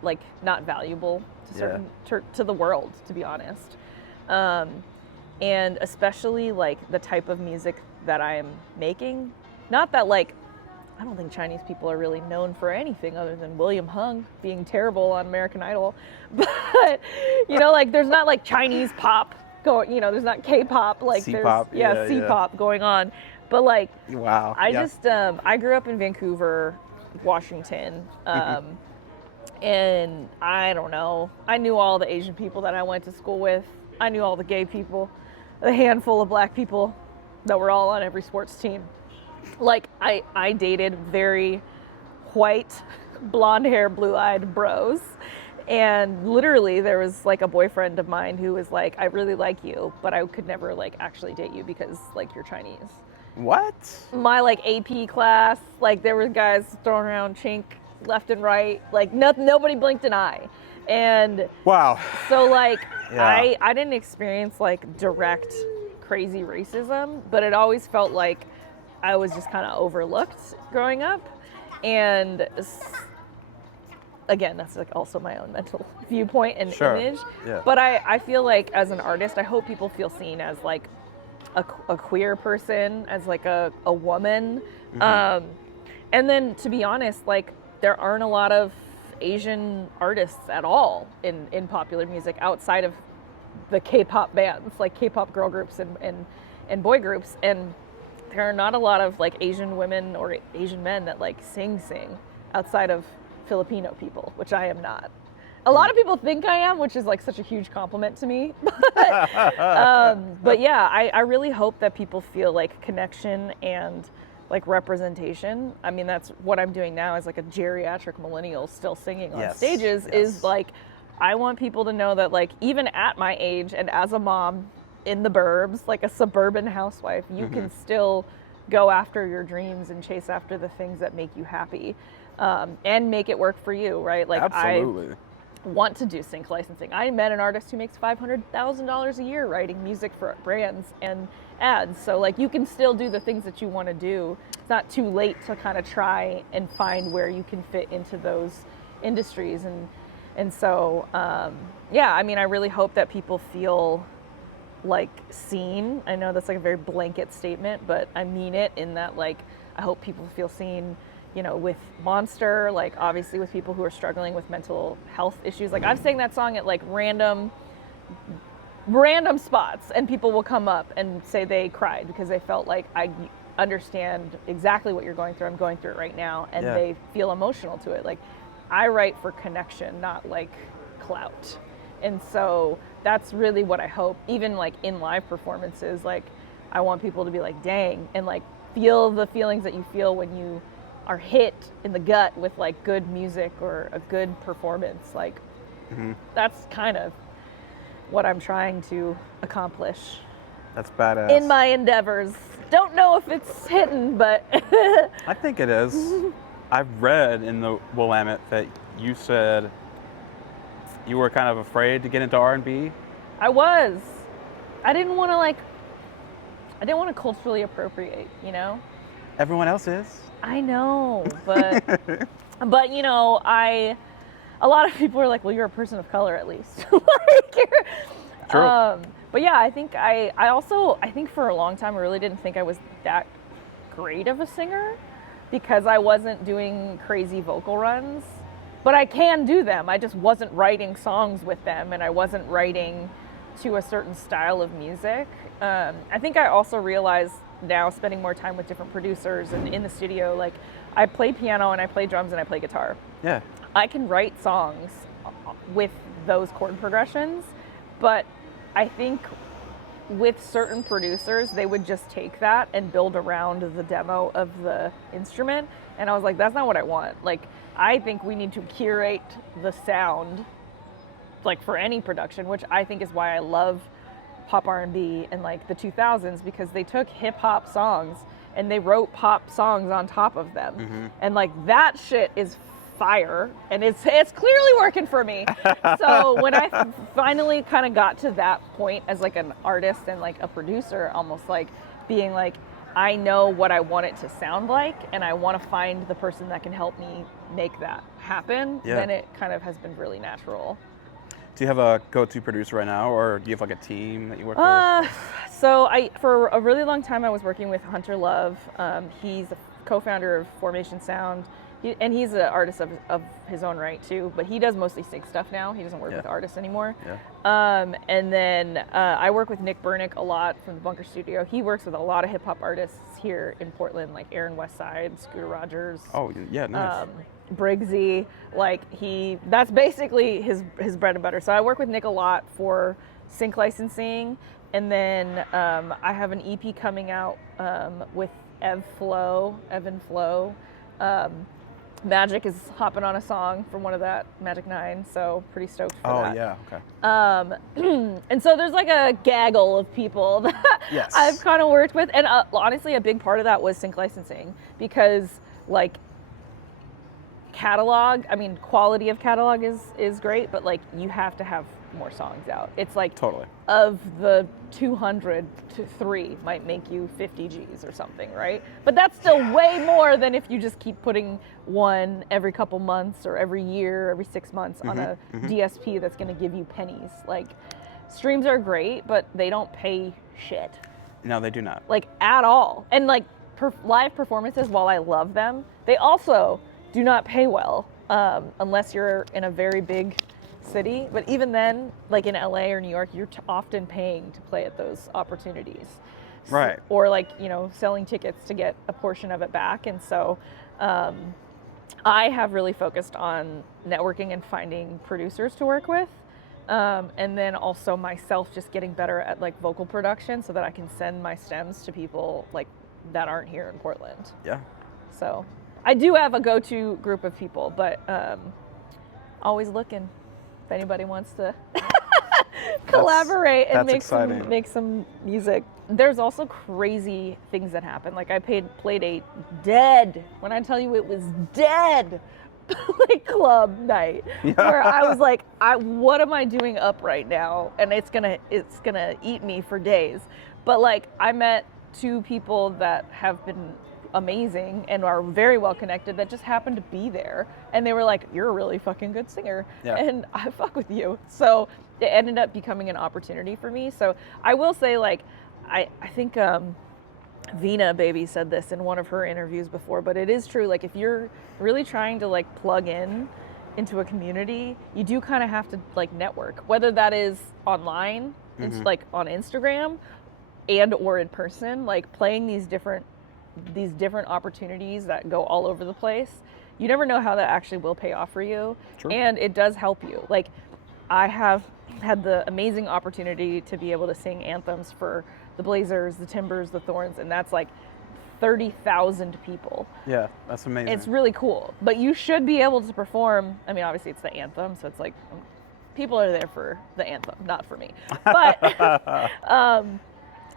like not valuable to certain to the world, to be honest. And especially like the type of music that I am making. Not that like, I don't think Chinese people are really known for anything other than William Hung being terrible on American Idol. But, you know, like there's not like Chinese pop going, there's not K-pop, like C-pop, there's, yeah, C-pop going on. But like, wow. I grew up in Vancouver, Washington. And I don't know, I knew all the Asian people that I went to school with. I knew all the gay people, a handful of black people that were all on every sports team. Like, I dated very white, blonde hair, blue-eyed bros. And literally there was like a boyfriend of mine who was like, I really like you, but I could never like actually date you because like you're Chinese. What? My like AP class, like there were guys throwing around chink left and right, like nobody blinked an eye. And wow. So like Yeah. I didn't experience like direct crazy racism, but it always felt like I was just kind of overlooked growing up. And again, that's like also my own mental viewpoint and image. Yeah. But I feel like as an artist, I hope people feel seen as like a queer person, as like a woman. And then to be honest, like there aren't a lot of Asian artists at all in popular music outside of the K-pop bands, like K-pop girl groups and boy groups. And there are not a lot of like Asian women or Asian men that like sing outside of Filipino people, which I am not. A lot of people think I am, which is like such a huge compliment to me. But yeah, I really hope that people feel like connection and like representation. I mean, that's what I'm doing now as like a geriatric millennial still singing on stages is like, I want people to know that like, even at my age and as a mom in the burbs, like a suburban housewife, you can still go after your dreams and chase after the things that make you happy, and make it work for you, right? Like absolutely. I want to do sync licensing. I met an artist who makes $500,000 a year writing music for brands and ads. So like you can still do the things that you want to do. It's not too late to kind of try and find where you can fit into those industries. And so, yeah, I mean, I really hope that people feel like seen. I know that's like a very blanket statement, but I mean it in that like, I hope people feel seen, with Monster, like obviously with people who are struggling with mental health issues. Like I've sang that song at like random spots and people will come up and say they cried because they felt like I understand exactly what you're going through. I'm going through it right now. And they feel emotional to it. Like I write for connection, not like clout. And so that's really what I hope, even like in live performances, like I want people to be like, dang, and like feel the feelings that you feel when you are hit in the gut with like good music or a good performance. Like that's kind of what I'm trying to accomplish. That's badass. In my endeavors. Don't know if it's hitting, but I think it is. I've read in the Willamette that you said you were kind of afraid to get into R&B. I was. I didn't want to culturally appropriate, Everyone else is. I know, but but a lot of people are like, well, you're a person of color at least. True. But yeah, I think I think for a long time I really didn't think I was that great of a singer because I wasn't doing crazy vocal runs. But I can do them. I just wasn't writing songs with them, and I wasn't writing to a certain style of music. I think I also realized now, spending more time with different producers and in the studio, like I play piano and I play drums and I play guitar. Yeah. I can write songs with those chord progressions, but I think with certain producers, they would just take that and build around the demo of the instrument. And I was like, that's not what I want. Like, I think we need to curate the sound, like for any production, which I think is why I love pop R&B and like the 2000s, because they took hip hop songs and they wrote pop songs on top of them. And like that shit is fire, and it's clearly working for me. So when I finally kind of got to that point as like an artist and like a producer, almost like being like, I know what I want it to sound like and I want to find the person that can help me make that happen, then it kind of has been really natural. Do you have a go-to producer right now, or do you have like a team that you work with? So for a really long time I was working with Hunter Love. He's the co-founder of Formation Sound. And he's an artist of his own right too, but he does mostly sing stuff now. He doesn't work with artists anymore. And then I work with Nick Burnick a lot from the Bunker Studio. He works with a lot of hip hop artists here in Portland, like Aaron Westside, Scooter Rogers. Oh yeah, nice. Briggsy, like that's basically his bread and butter. So I work with Nick a lot for sync licensing, and then I have an EP coming out with Evan Flow. Magic is hopping on a song from one of that, Magic 9, so pretty stoked for that. Oh yeah, okay. And so there's like a gaggle of people that Yes. I've kind of worked with, and honestly a big part of that was sync licensing, because like catalog, I mean quality of catalog is great, but like you have to have more songs out. It's like Totally. of the 200 to 3 might make you 50 G's or something, right? But that's still way more than if you just keep putting one every couple months or every year, every 6 months on a DSP that's going to give you pennies. Like streams are great, but they don't pay shit. No, they do not. Like at all. And like live performances, while I love them, they also do not pay well unless you're in a very big city. But even then, like in LA or New York, you're often paying to play at those opportunities. Right. Or like, you know, selling tickets to get a portion of it back. And so I have really focused on networking and finding producers to work with. And then also myself just getting better at like vocal production so that I can send my stems to people like that aren't here in Portland. Yeah. So I do have a go-to group of people, but always looking if anybody wants to collaborate and make some music. There's also crazy things that happen. Like I played a dead, when I tell you it was dead, like club night where I was like, what am I doing up right now? And it's gonna eat me for days. But like I met 2 people that have been amazing and are very well connected that just happened to be there, and they were like, you're a really fucking good singer, and I fuck with you. So it ended up becoming an opportunity for me. So I will say, like, I think Vina Baby said this in one of her interviews before, but it is true. Like if you're really trying to like plug into a community, you do kind of have to like network, whether that is online, it's like on Instagram and or in person, like playing these different opportunities that go all over the place. You never know how that actually will pay off for you. True. And it does help you. Like I have had the amazing opportunity to be able to sing anthems for the Blazers, the Timbers, the Thorns, and that's like 30,000 people. Yeah, that's amazing. It's really cool. But you should be able to perform. I mean, obviously it's the anthem, so it's like people are there for the anthem, not for me. But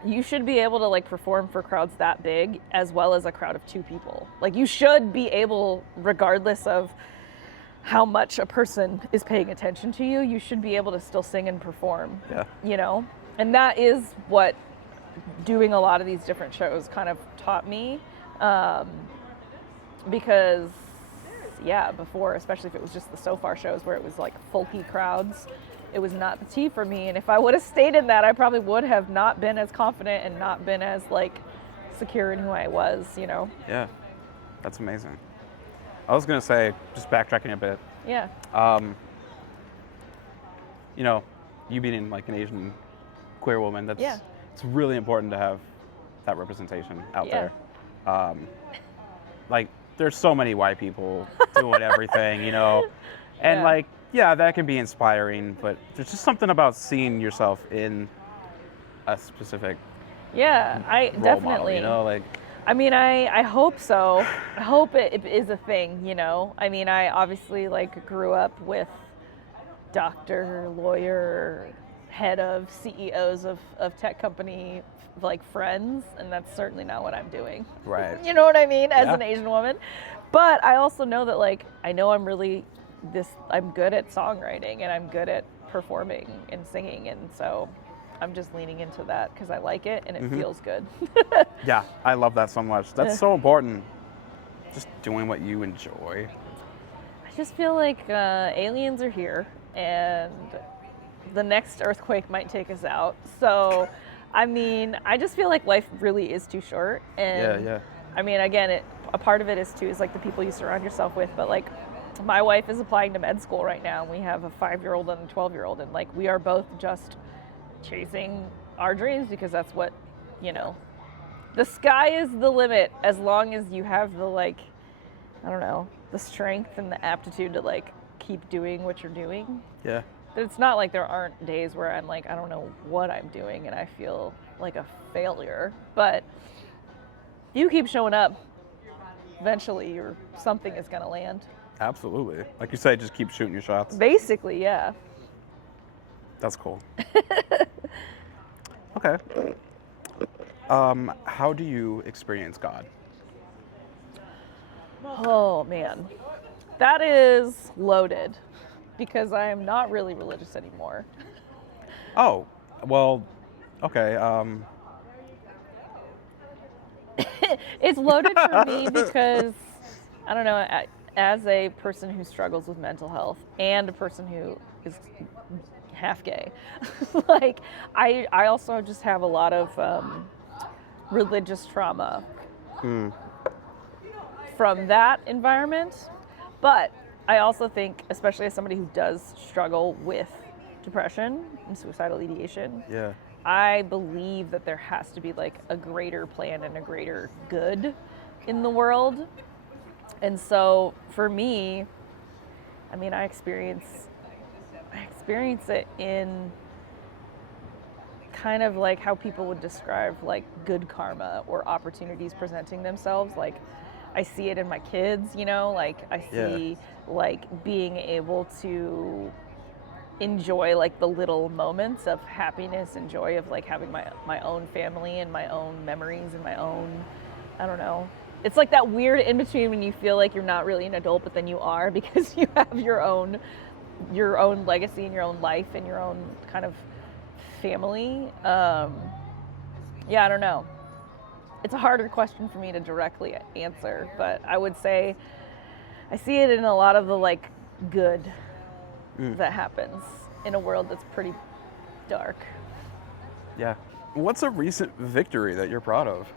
you should be able to like perform for crowds that big as well as a crowd of 2 people. Like you should be able, regardless of how much a person is paying attention to you, you should be able to still sing and perform. Yeah. You know? And that is what doing a lot of these different shows kind of taught me. Because before, especially if it was just the So Far shows where it was like folky crowds, it was not the tea for me. And if I would have stayed in that, I probably would have not been as confident and not been as like secure in who I was, you know? Yeah, that's amazing. I was gonna say, just backtracking a bit. Yeah. You know, you being like an Asian queer woman, it's really important to have that representation out there. Like, there's so many white people doing everything, you know, and like, yeah, that can be inspiring, but there's just something about seeing yourself in a specific I role definitely model, you know, like. I mean, I hope so. I hope it is a thing, you know. I mean, I obviously like grew up with doctor, lawyer, head of CEOs of tech company like friends, and that's certainly not what I'm doing. Right. You know what I mean? As an Asian woman. But I also know that like I'm good at songwriting and I'm good at performing and singing, and so I'm just leaning into that because I like it and it feels good. Yeah, I love that so much. That's so important. Just doing what you enjoy. I just feel like aliens are here and the next earthquake might take us out. So, I mean, I just feel like life really is too short. And I mean, again, a part of it is too, is like the people you surround yourself with. But like, my wife is applying to med school right now, and we have a 5-year-old and a 12-year-old, and like, we are both just chasing our dreams because that's what, you know, the sky is the limit as long as you have the, like, I don't know, the strength and the aptitude to like keep doing what you're doing. Yeah. It's not like there aren't days where I'm like, I don't know what I'm doing and I feel like a failure, but you keep showing up, eventually something is gonna land. Absolutely. Like you say, just keep shooting your shots. Basically, yeah. That's cool. Okay. How do you experience God? Oh man, that is loaded because I am not really religious anymore. Oh, well, okay. It's loaded for me because, I don't know, as a person who struggles with mental health and a person who is half gay, like, I also just have a lot of religious trauma from that environment. But I also think, especially as somebody who does struggle with depression and suicidal ideation, Yeah. I believe that there has to be like a greater plan and a greater good in the world. And so for me, I mean, I experience it in kind of like how people would describe like good karma or opportunities presenting themselves. Like, I see it in my kids, you know, like I see like being able to enjoy like the little moments of happiness and joy of like having my own family and my own memories and my own, I don't know. It's like that weird in between when you feel like you're not really an adult, but then you are, because you have your own legacy and your own life and your own kind of family. Yeah, I don't know. It's a harder question for me to directly answer, but I would say I see it in a lot of the like good that happens in a world that's pretty dark. Yeah. What's a recent victory that you're proud of?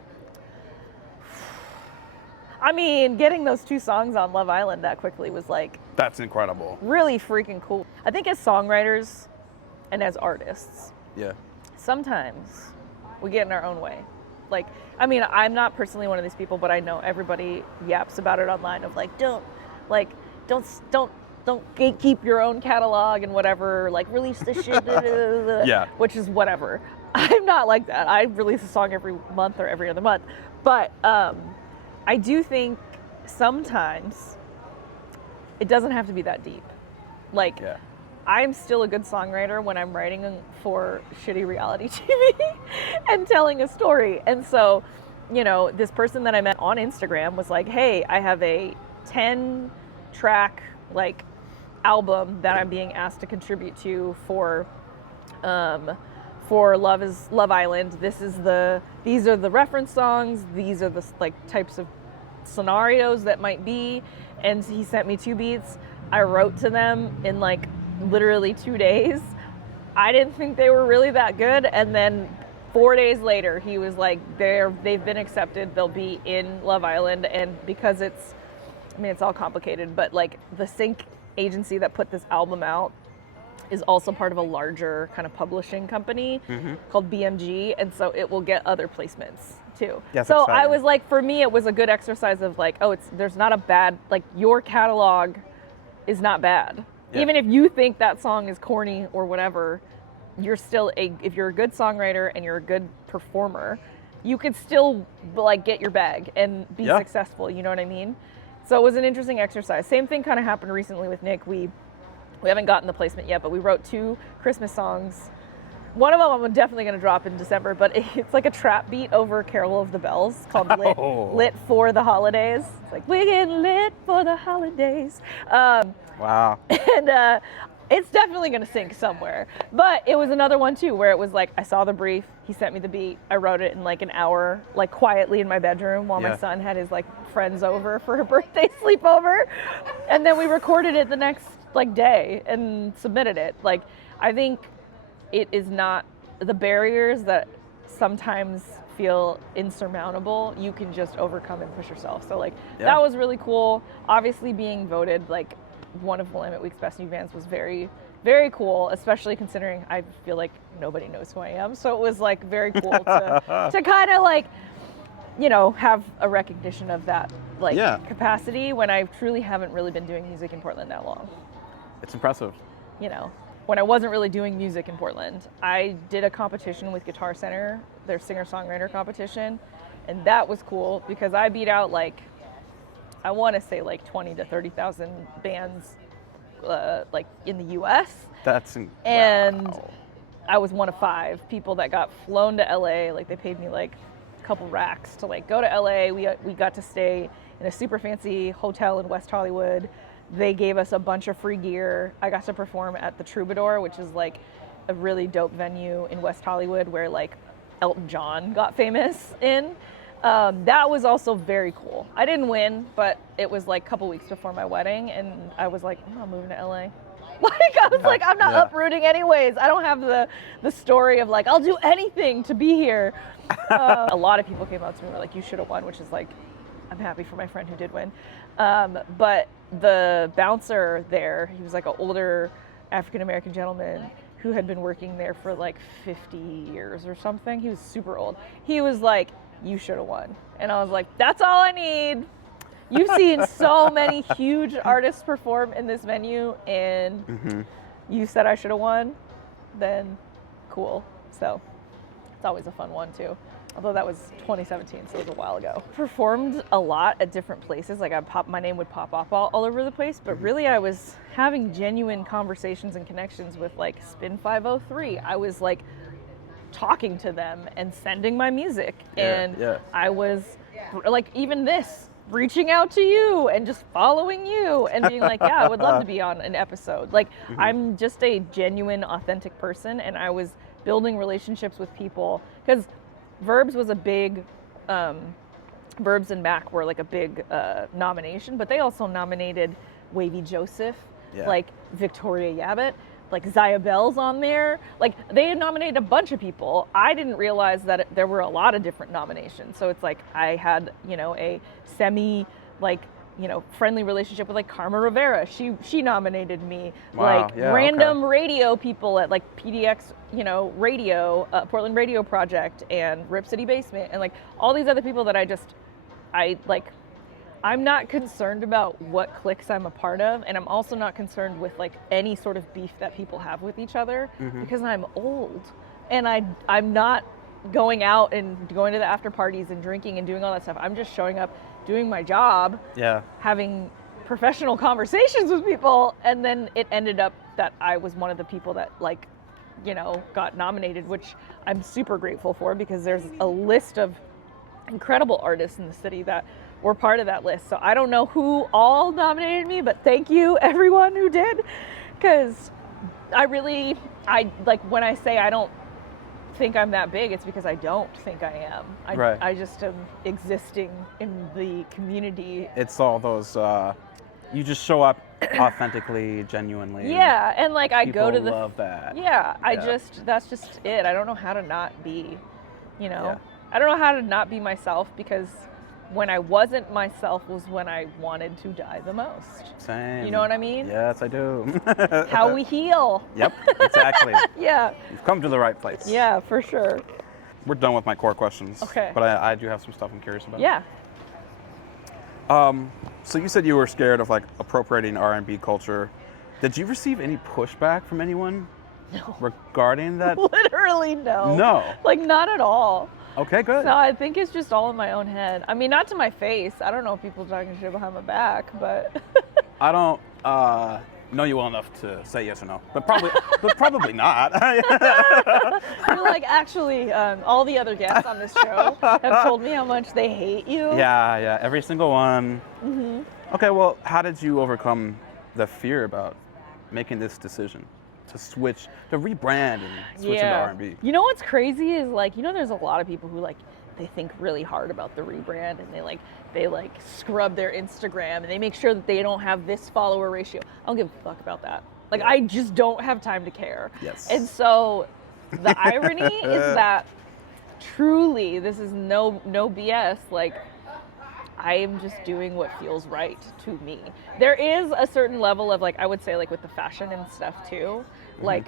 I mean, getting those 2 songs on Love Island that quickly was like That's incredible. really freaking cool. I think as songwriters and as artists, Yeah. sometimes we get in our own way. Like, I mean, I'm not personally one of these people, but I know everybody yaps about it online of like, don't gatekeep your own catalog and whatever, like release this shit, Yeah. which is whatever. I'm not like that. I release a song every month or every other month. But I do think sometimes it doesn't have to be that deep. Like, Yeah. I'm still a good songwriter when I'm writing for shitty reality TV and telling a story. And so, you know, this person that I met on Instagram was like, hey, I have a 10-track like album that I'm being asked to contribute to for Love Island. These are the reference songs. These are the like types of scenarios that might be. And he sent me 2 beats. I wrote to them in like literally 2 days. I didn't think they were really that good, and then 4 days later he was like, they've been accepted, they'll be in Love Island. And because it's all complicated, but like the sync agency that put this album out is also part of a larger kind of publishing company called BMG, and so it will get other placements too. That's so exciting. I was like, for me it was a good exercise of like, there's not a bad, like, your catalog is not bad. Yeah. Even if you think that song is corny or whatever, you're still if you're a good songwriter and you're a good performer, you could still like get your bag and be successful, you know what I mean? So it was an interesting exercise. Same thing kind of happened recently with Nick. We haven't gotten the placement yet, but we wrote 2 Christmas songs. One of them I'm definitely going to drop in December, but it's like a trap beat over Carol of the Bells called Lit for the Holidays. It's like, we're getting lit for the holidays. Wow. And it's definitely going to sync somewhere. But it was another one too, where it was like, I saw the brief, he sent me the beat, I wrote it in like an hour, like quietly in my bedroom while my son had his like friends over for a birthday sleepover. And then we recorded it the next like day and submitted it. Like, I think it is not the barriers that sometimes feel insurmountable, you can just overcome and push yourself. So like that was really cool. Obviously being voted like one of Willamette Week's best new bands was very, very cool, especially considering I feel like nobody knows who I am. So it was like very cool to kind of like, you know, have a recognition of that like capacity when I truly haven't really been doing music in Portland that long. It's impressive. You know, when I wasn't really doing music in Portland, I did a competition with Guitar Center, their singer-songwriter competition, and that was cool because I beat out like, I want to say like 20 to 30,000 bands like in the U.S. And I was one of 5 people that got flown to LA. Like they paid me like a couple racks to like go to LA. We got to stay in a super fancy hotel in West Hollywood. They gave us a bunch of free gear. I got to perform at the Troubadour, which is like a really dope venue in West Hollywood where like Elton John got famous in. That was also very cool. I didn't win, but it was like a couple weeks before my wedding, and I was like, I'm not moving to LA. Like I was like, I'm not uprooting anyways. I don't have the story of like, I'll do anything to be here. A lot of people came up to me and were like, you should have won, which is like, I'm happy for my friend who did win. But the bouncer there, he was like an older African-American gentleman who had been working there for like 50 years or something. He was super old. He was like, you should have won. And I was like, that's all I need. You've seen so many huge artists perform in this venue, and you said I should have won, then cool. So it's always a fun one too. Although that was 2017, so it was a while ago. Performed a lot at different places. Like my name would pop up all over the place, but really I was having genuine conversations and connections with like Spin 503. I was like talking to them and sending my music. I was like, even this, reaching out to you and just following you and being like, yeah, I would love to be on an episode. Like I'm just a genuine, authentic person, and I was building relationships with people because Verbs was a big, Verbs and Mac were like a big nomination, but they also nominated Wavy Joseph, like Victoria Yabbitt, like Zaya Bell's on there. Like they had nominated a bunch of people. I didn't realize that there were a lot of different nominations. So it's like I had, you know, a semi like, you know, friendly relationship with like Karma Rivera. She nominated me. Wow, like random radio people at like PDX, you know, radio, Portland Radio Project and Rip City Basement, and like all these other people that I'm not concerned about what cliques I'm a part of, and I'm also not concerned with like any sort of beef that people have with each other because I'm old and I'm not going out and going to the after parties and drinking and doing all that stuff. I'm just showing up, doing my job, having professional conversations with people, and then it ended up that I was one of the people that like, you know, got nominated, which I'm super grateful for because there's a list of incredible artists in the city that were part of that list. So I don't know who all nominated me, but thank you everyone who did, because I like when I say I don't think I'm that big, it's because I don't think I am. I just am existing in the community. It's all those, you just show up authentically, genuinely. Yeah, and like I go to the... People love that. Yeah, that's just it. I don't know how to not be, you know. I don't know how to not be myself, because when I wasn't myself was when I wanted to die the most. Same. You know what I mean? Yes, I do. How we heal. Yep, exactly. Yeah. You've come to the right place. Yeah, for sure. We're done with my core questions. Okay. But I do have some stuff I'm curious about. Yeah. So you said you were scared of like appropriating R&B culture. Did you receive any pushback from anyone regarding that? Literally no. No. Like not at all. Okay, good. No, I think it's just all in my own head. I mean, not to my face. I don't know if people talking shit behind my back, but I don't know you well enough to say yes or no, but probably not. You're like, actually, all the other guests on this show have told me how much they hate you. Yeah, every single one. Okay, well, how did you overcome the fear about making this decision to switch, to rebrand and switch into R&B? You know what's crazy is like, you know, there's a lot of people who like, they think really hard about the rebrand, and they scrub their Instagram and they make sure that they don't have this follower ratio. I don't give a fuck about that. Like, I just don't have time to care. Yes. And so the irony is that truly, this is no BS. Like, I am just doing what feels right to me. There is a certain level of, like, I would say, like, with the fashion and stuff too, like,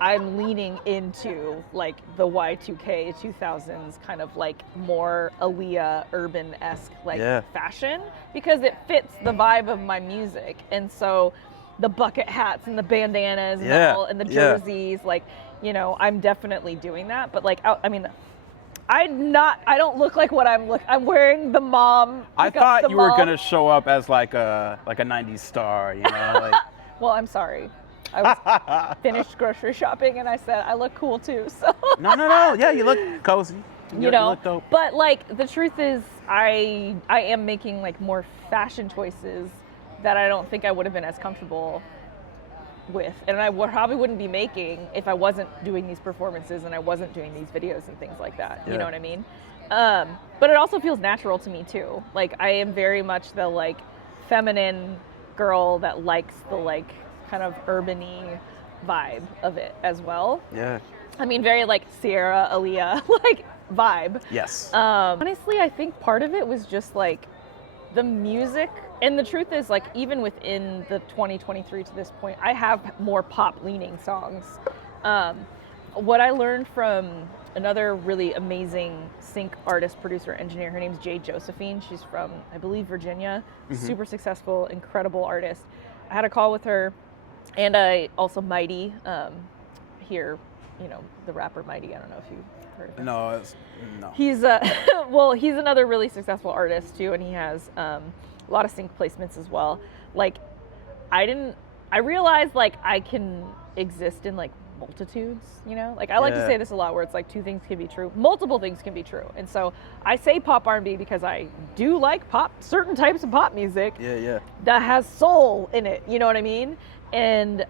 I'm leaning into, like, the Y2K 2000s kind of, like, more Aaliyah urban-esque, like, fashion, because it fits the vibe of my music. And so the bucket hats and the bandanas and the jerseys, like, you know, I'm definitely doing that. But, like, I mean, I don't look like what I'm wearing the mom. I thought you were gonna show up as like a 90s star, you know? Like. Well, I'm sorry. I was finished grocery shopping and I said I look cool too. So. No. Yeah, you look cozy. You know, you look dope. But like the truth is, I am making like more fashion choices that I don't think I would have been as comfortable with, and I probably wouldn't be making if I wasn't doing these performances and I wasn't doing these videos and things like that. You know what I mean? But it also feels natural to me too. Like, I am very much the like feminine girl that likes the like kind of urban-y vibe of it as well. Yeah. I mean, very like Sierra, Aaliyah like vibe. Yes. Honestly, I think part of it was just like the music. And the truth is, like, even within the 2023 to this point, I have more pop-leaning songs. What I learned from another really amazing sync artist, producer, engineer, her name's Jade Josephine. She's from, I believe, Virginia. Super successful, incredible artist. I had a call with her, and I also Mighty here, you know, the rapper Mighty. I don't know if you heard of him. No. He's well, he's another really successful artist too, and he has a lot of sync placements as well. Like, I realized like I can exist in like multitudes, you know? Like, I like to say this a lot where it's like two things can be true, multiple things can be true. And so I say pop R&B because I do like pop, certain types of pop music that has soul in it, you know what I mean? And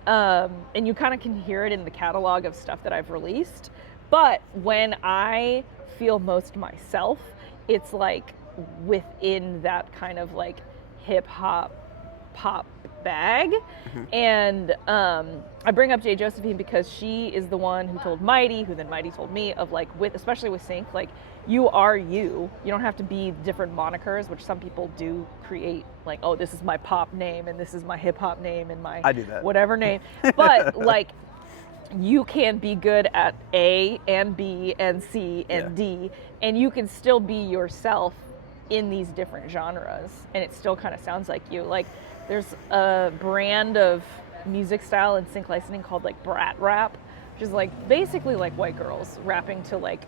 you kind of can hear it in the catalog of stuff that I've released. But when I feel most myself, it's like within that kind of like hip hop pop bag. And I bring up Jay Josephine because she is the one who told Mighty, who then Mighty told me of like, especially with sync, like, you are you don't have to be different monikers, which some people do create, like, oh, this is my pop name and this is my hip hop name and my I do that. whatever name. But like, you can be good at A and B and C and D, and you can still be yourself in these different genres, and it still kind of sounds like you. Like, there's a brand of music style in sync licensing called like brat rap, which is like basically like white girls rapping to like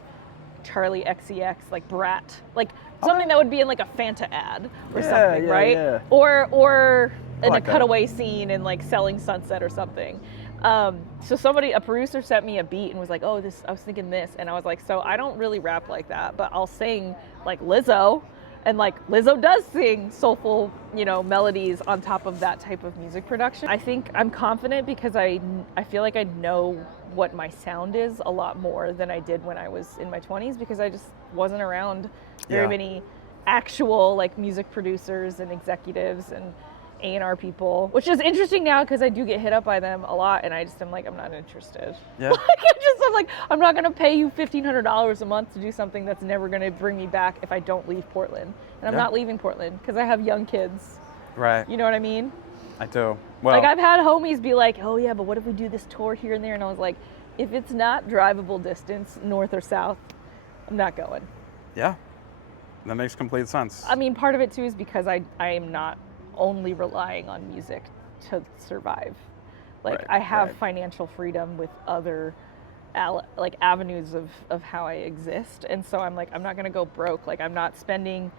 Charlie XCX, like brat, like something that would be in like a Fanta ad or something, right? Yeah. Or in like a cutaway scene in like Selling Sunset or something. So a producer sent me a beat and was like, oh, I was thinking this. And I was like, so I don't really rap like that, but I'll sing like Lizzo. And like Lizzo does sing soulful, you know, melodies on top of that type of music production. I think I'm confident because I feel like I know what my sound is a lot more than I did when I was in my 20s, because I just wasn't around very many actual like music producers and executives and A&R people, which is interesting now because I do get hit up by them a lot, and I'm like, I'm not interested. Yeah. I'm like, I'm not gonna pay you $1,500 a month to do something that's never gonna bring me back if I don't leave Portland. And I'm not leaving Portland because I have young kids. Right. You know what I mean? I do. Well, like, I've had homies be like, oh yeah, but what if we do this tour here and there? And I was like, if it's not drivable distance, north or south, I'm not going. Yeah. That makes complete sense. I mean, part of it too is because I am not only relying on music to survive. Like, I have financial freedom with other like avenues of how I exist, and so I'm like, I'm not gonna go broke. Like, I'm not spending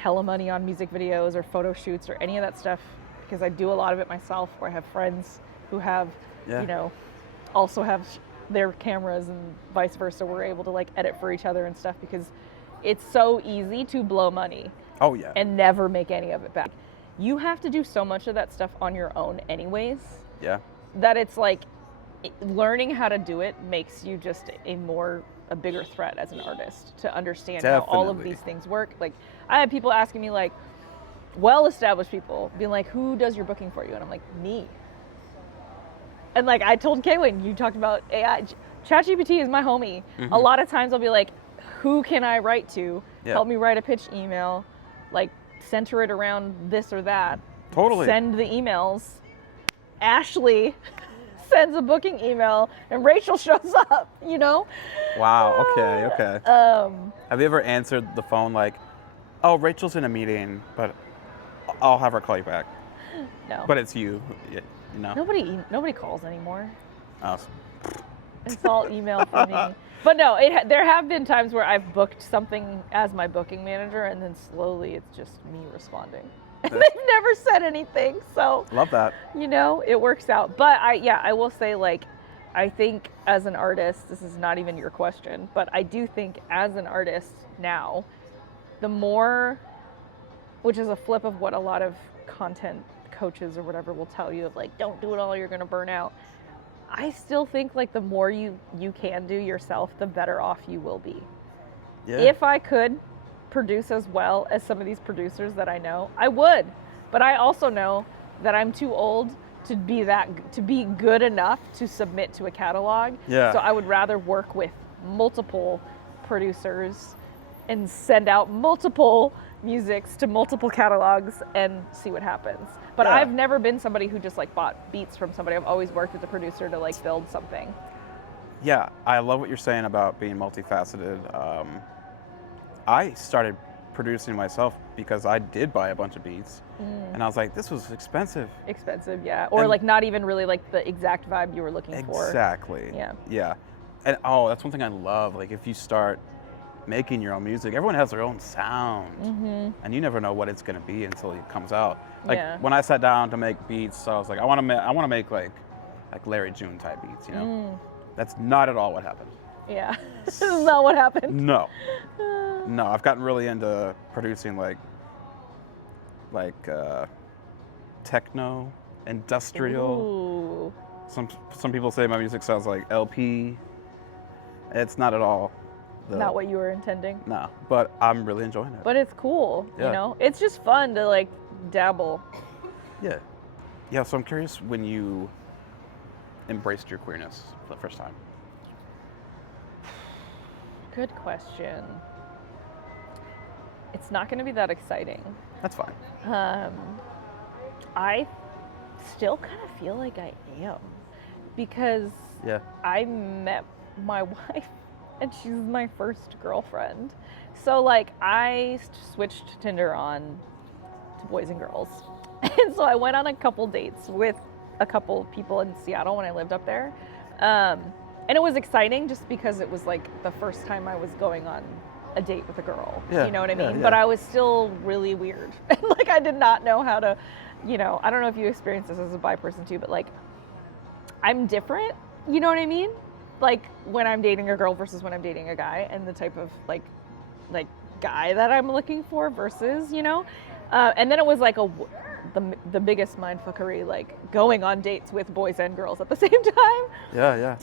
hella money on music videos or photo shoots or any of that stuff, because I do a lot of it myself, or I have friends who have you know, also have their cameras, and vice versa. We're able to like edit for each other and stuff, because it's so easy to blow money and never make any of it back. You have to do so much of that stuff on your own anyways, that it's like learning how to do it makes you just a bigger threat as an artist to understand how all of these things work. Like, I had people asking me, like, well-established people being like, who does your booking for you? And I'm like, me. And like, I told Kaylin, you talked about AI, ChatGPT is my homie. A lot of times I'll be like, who can I write to? Yeah. Help me write a pitch email, like center it around this or that. Totally. Send the emails. Ashley sends a booking email and Rachel shows up, you know? Wow. Okay. Have you ever answered the phone like, oh, Rachel's in a meeting, but I'll have her call you back? No. But it's you. No. Nobody calls anymore. Oh. It's all email for me. But no, there have been times where I've booked something as my booking manager, and then slowly it's just me responding. And they've never said anything, so Love that. you know, it works out. But I will say, like, I think as an artist, this is not even your question, but I do think as an artist now, the more, which is a flip of what a lot of content coaches or whatever will tell you of like, don't do it all, you're gonna burn out. I still think like the more you can do yourself, the better off you will be. Yeah. If I could produce as well as some of these producers that I know, I would. But I also know that I'm too old to be good enough to submit to a catalog. Yeah. So I would rather work with multiple producers and send out multiple musics to multiple catalogs and see what happens. But Yeah. I've never been somebody who just like bought beats from somebody. I've always worked with the producer to like build something. Yeah, I love what you're saying about being multifaceted. I started producing myself because I did buy a bunch of beats, and I was like, this was expensive. Expensive, yeah. Or And- like not even really like the exact vibe you were looking for. Exactly. Yeah. Yeah. And that's one thing I love. Like if you start making your own music, everyone has their own sound, and you never know what it's gonna be until it comes out. Like Yeah. when I sat down to make beats, I was like, I want to make like Larry June type beats. You know, that's not at all what happened. Yeah. This is not what happened. No. No, I've gotten really into producing like techno, industrial. Ooh. Some people say my music sounds like LP. It's not at all. Not what you were intending. No, but I'm really enjoying it. But it's cool, Yeah. you know? It's just fun to like dabble. Yeah. Yeah, so I'm curious when you embraced your queerness for the first time. Good question. It's not going to be that exciting. That's fine. I still kind of feel like I am because Yeah. I met my wife and she's my first girlfriend. So like I switched Tinder on to boys and girls. And so I went on a couple dates with a couple people in Seattle when I lived up there. And it was exciting just because it was like the first time I was going on a date with a girl. Yeah, You know what I yeah, mean? yeah. But I was still really weird. And like I did not know how to, you know, I don't know if you experience this as a bi person too, but like I'm different, you know what I mean? Like when I'm dating a girl versus when I'm dating a guy, and the type of like guy that I'm looking for versus, you know? And then it was like the biggest mindfuckery, like going on dates with boys and girls at the same time. Yeah.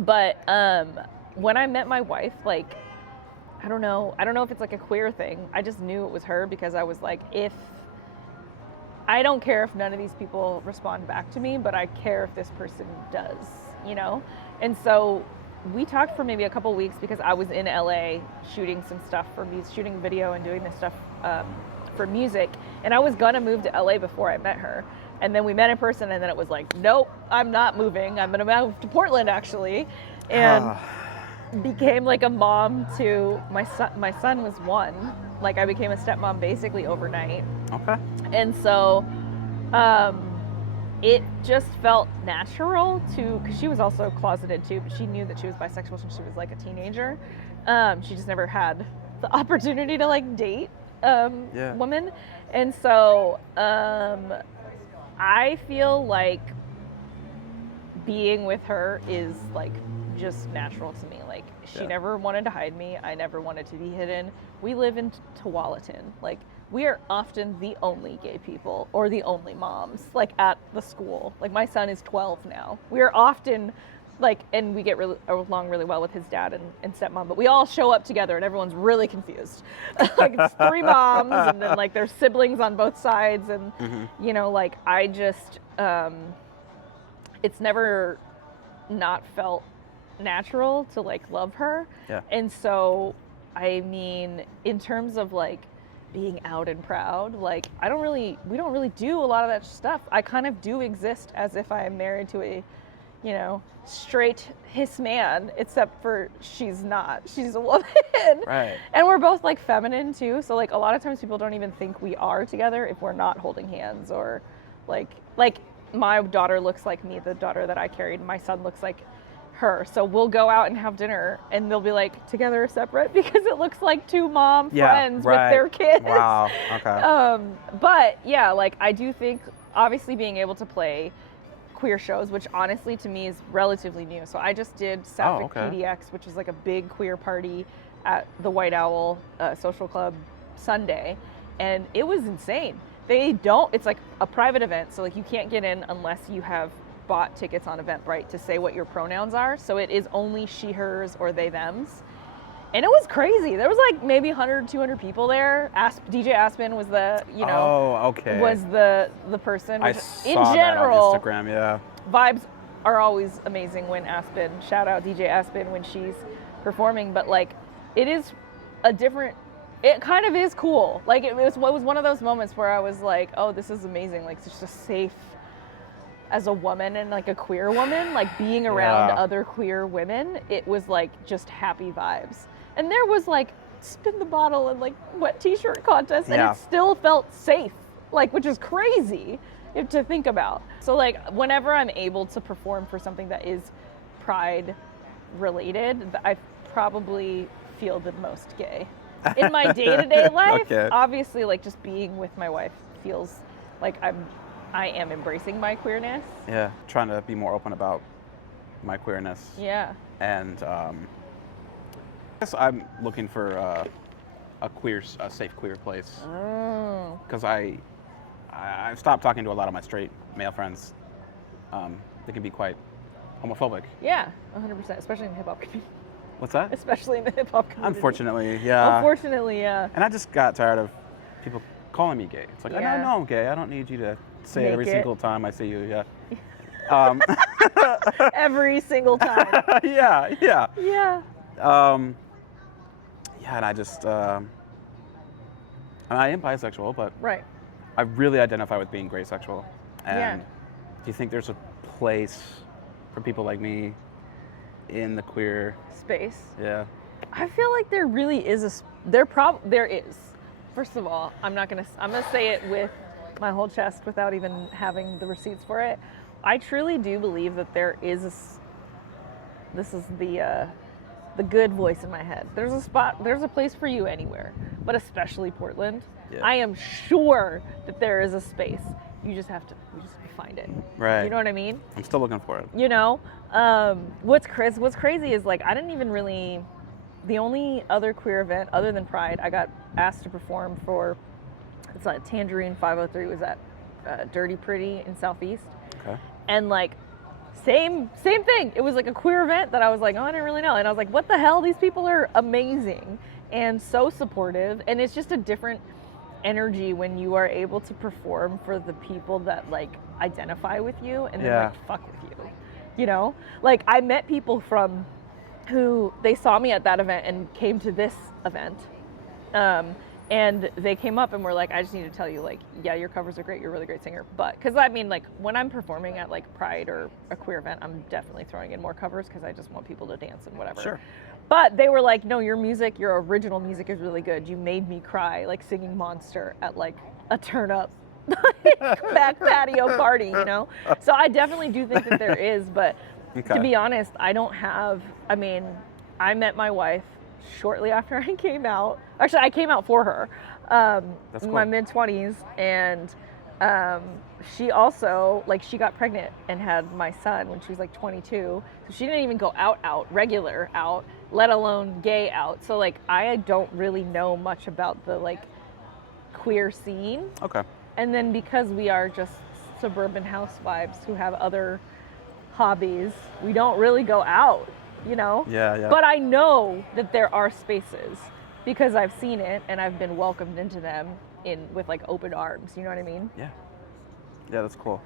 But when I met my wife, like, I don't know if it's like a queer thing. I just knew it was her because I was like, I don't care if none of these people respond back to me, but I care if this person does, you know? And so we talked for maybe a couple weeks because I was in LA shooting some stuff for music, shooting video and doing this stuff for music. And I was gonna move to LA before I met her. And then we met in person, and then it was like, nope, I'm not moving. I'm gonna move to Portland actually. And became like a mom to my son. My son was 1. Like I became a stepmom basically overnight. Okay. And so it just felt natural because she was also closeted too, but she knew that she was bisexual since she was like a teenager. She just never had the opportunity to like date women. And so I feel like being with her is like just natural to me. Like she never wanted to hide me. I never wanted to be hidden. We live in Tualatin. Like we are often the only gay people or the only moms like at the school. Like my son is 12 now. We are often like, and we get along really well with his dad and stepmom, but we all show up together and everyone's really confused. Like it's 3 moms and then like there's siblings on both sides. And, you know, like I just, it's never not felt natural to like love her. Yeah. And so, I mean, in terms of like being out and proud, like we don't really do a lot of that stuff. I kind of do exist as if I am married to a, you know, straight his man, except for she's not. She's a woman. Right. And we're both like feminine too. So like a lot of times people don't even think we are together if we're not holding hands, or like my daughter looks like me, the daughter that I carried. My son looks like her. So we'll go out and have dinner and they'll be like together or separate because it looks like two mom friends with their kids. Wow. Okay. But yeah, like I do think obviously being able to play queer shows, which honestly to me is relatively new. So I just did Sapphic PDX, which is like a big queer party at the White Owl Social Club Sunday, and it was insane. It's like a private event, so like you can't get in unless you have bought tickets on Eventbrite to say what your pronouns are. So it is only she, hers, or they, thems. And it was crazy. There was like maybe 100, 200 people there. DJ Aspen was the, you know, was the person. I Which, saw in general, that on Instagram, yeah. Vibes are always amazing when Aspen, shout out DJ Aspen when she's performing, but like it is a different, it kind of is cool. Like it was one of those moments where I was like, oh, this is amazing. Like it's just safe as a woman and like a queer woman, like being around other queer women, it was like just happy vibes. And there was like spin the bottle and like wet t-shirt contest, and it still felt safe, like, which is crazy to think about. So like whenever I'm able to perform for something that is pride related, I probably feel the most gay. In my day-to-day life, obviously like just being with my wife feels like I am embracing my queerness. Yeah, trying to be more open about my queerness. Yeah. And I guess I'm looking for a safe queer place. Oh. Because I've stopped talking to a lot of my straight male friends. They can be quite homophobic. Yeah, 100%, especially in the hip hop community. What's that? Especially in the hip hop community. Unfortunately, yeah. Unfortunately, yeah. And I just got tired of people calling me gay. It's like, I know I'm gay. I don't need you to say it every single time I see you. Yeah. Every single time. Yeah. Yeah. Yeah, and I just, I am bisexual, but right. I really identify with being gray sexual. And do you think there's a place for people like me in the queer space? Yeah. I feel like there really is there is. First of all, I'm gonna say it with my whole chest without even having the receipts for it. I truly do believe that there is this is the good voice in my head. There's a place for you anywhere, but especially Portland. Yeah. I am sure that there is a space. We just have to find it. Right. You know what I mean? I'm still looking for it. You know, what's crazy is like I didn't even really. The only other queer event other than Pride, I got asked to perform for. It's like Tangerine 503 was at Dirty Pretty in Southeast. Okay. And like same thing. It was like a queer event that I was like, oh, I didn't really know. And I was like, what the hell? These people are amazing and so supportive. And it's just a different energy when you are able to perform for the people that like identify with you and then like fuck with you. You know? Like I met people from who they saw me at that event and came to this event. And they came up and were like, I just need to tell you, like, yeah, your covers are great. You're a really great singer. But, because I mean, like, when I'm performing at, like, Pride or a queer event, I'm definitely throwing in more covers because I just want people to dance and whatever. Sure. But they were like, no, your original music is really good. You made me cry, like, singing Monster at, like, a turn-up back patio party, you know? So I definitely do think that there is. But to be honest, I met my wife shortly after I came out. Actually, I came out for her in my mid-20s, and she also, like, she got pregnant and had my son when she was, like, 22. So she didn't even go regular out, let alone gay out. So, like, I don't really know much about the, like, queer scene. Okay. And then because we are just suburban housewives who have other hobbies, we don't really go out. You know? Yeah. But I know that there are spaces because I've seen it and I've been welcomed into them with like open arms. You know what I mean? Yeah, that's cool.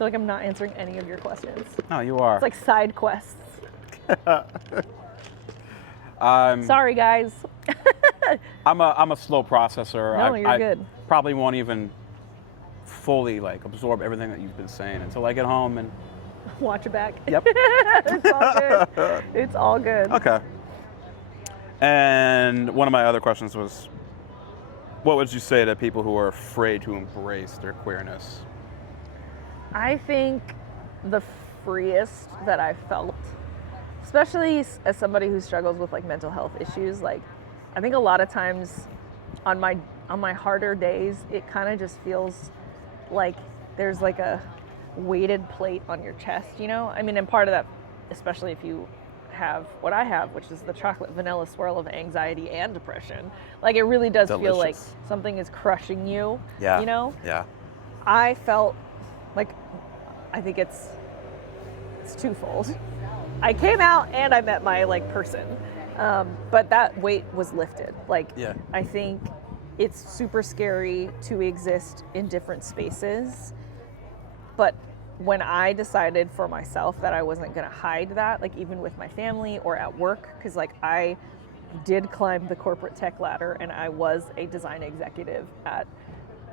feel like I'm not answering any of your questions. No, you are. It's like side quests. Um, Sorry, guys. I'm a slow processor. No, you're good. Probably won't even fully like absorb everything that you've been saying until I get home and Watch it back. Yep. It's all good. It's all good. Okay. And one of my other questions was, what would you say to people who are afraid to embrace their queerness? I think the freest that I've felt, especially as somebody who struggles with like mental health issues, like I think a lot of times on my harder days, it kind of just feels like there's like a weighted plate on your chest, you know? I mean, and part of that, especially if you have what I have, which is the chocolate vanilla swirl of anxiety and depression, like it really does feel like something is crushing you, you know? Yeah. I felt like, I think it's twofold. I came out and I met my like person, but that weight was lifted. Like, I think it's super scary to exist in different spaces, but when I decided for myself that I wasn't gonna hide that, like even with my family or at work, because like I did climb the corporate tech ladder and I was a design executive at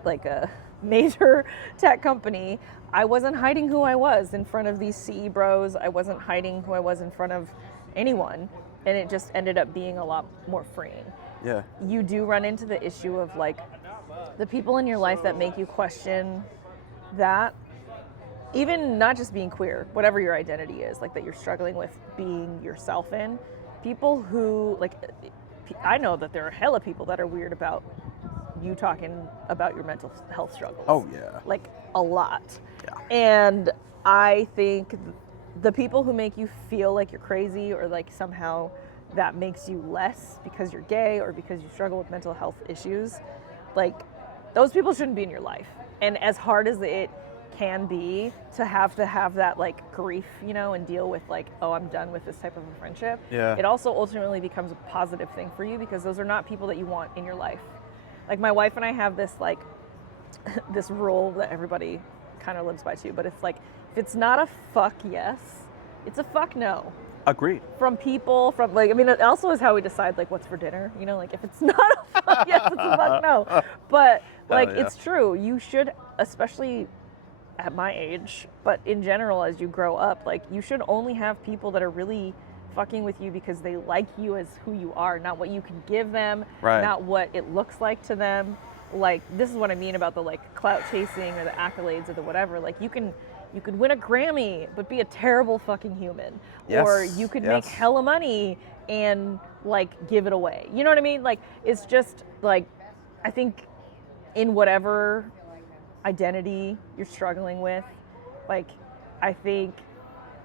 like a major tech company, I wasn't hiding who I was in front of these CE bros. I wasn't hiding who I was in front of anyone. And it just ended up being a lot more freeing. Yeah. You do run into the issue of like the people in your life that make you question that, even not just being queer, whatever your identity is, like that you're struggling with being yourself in. People who, like, I know that there are hella people that are weird about you talking about your mental health struggles. Oh, yeah. Like, a lot. Yeah. And I think the people who make you feel like you're crazy or like somehow that makes you less because you're gay or because you struggle with mental health issues, like, those people shouldn't be in your life. And as hard as it can be to have that like grief, you know, and deal with like, oh, I'm done with this type of a friendship. Yeah. It also ultimately becomes a positive thing for you because those are not people that you want in your life. Like my wife and I have this like this rule that everybody kind of lives by too, but it's like if it's not a fuck yes, it's a fuck no. Agreed. From people, from like, I mean, it also is how we decide like what's for dinner, you know, like if it's not a fuck yes, it's a fuck no. But like it's true, you should, especially at my age, but in general as you grow up, like you should only have people that are really fucking with you because they like you as who you are, not what you can give them, not what it looks like to them. Like this is what I mean about the like clout chasing or the accolades or the whatever. Like you could win a Grammy but be a terrible fucking human. Or you could make hella money and like give it away. You know what I mean? Like it's just like, I think in whatever identity you're struggling with, like I think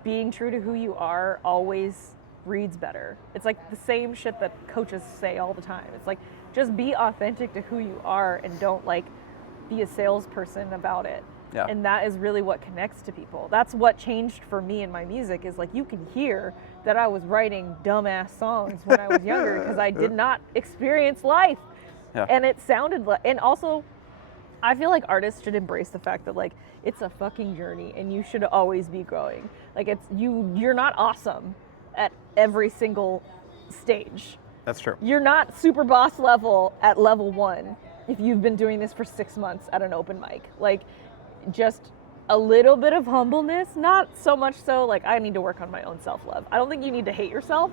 being true to who you are always reads better. It's like the same shit that coaches say all the time. It's like just be authentic to who you are and don't like be a salesperson about it. Yeah. And that is really what connects to people. That's what changed for me in my music is like you can hear that I was writing dumbass songs when I was younger because I did not experience life. Yeah. And it sounded like, and also I feel like artists should embrace the fact that like it's a fucking journey and you should always be growing. Like it's you're not awesome at every single stage. That's true. You're not super boss level at level 1 if you've been doing this for 6 months at an open mic. Like just a little bit of humbleness, not so much so like I need to work on my own self-love. I don't think you need to hate yourself,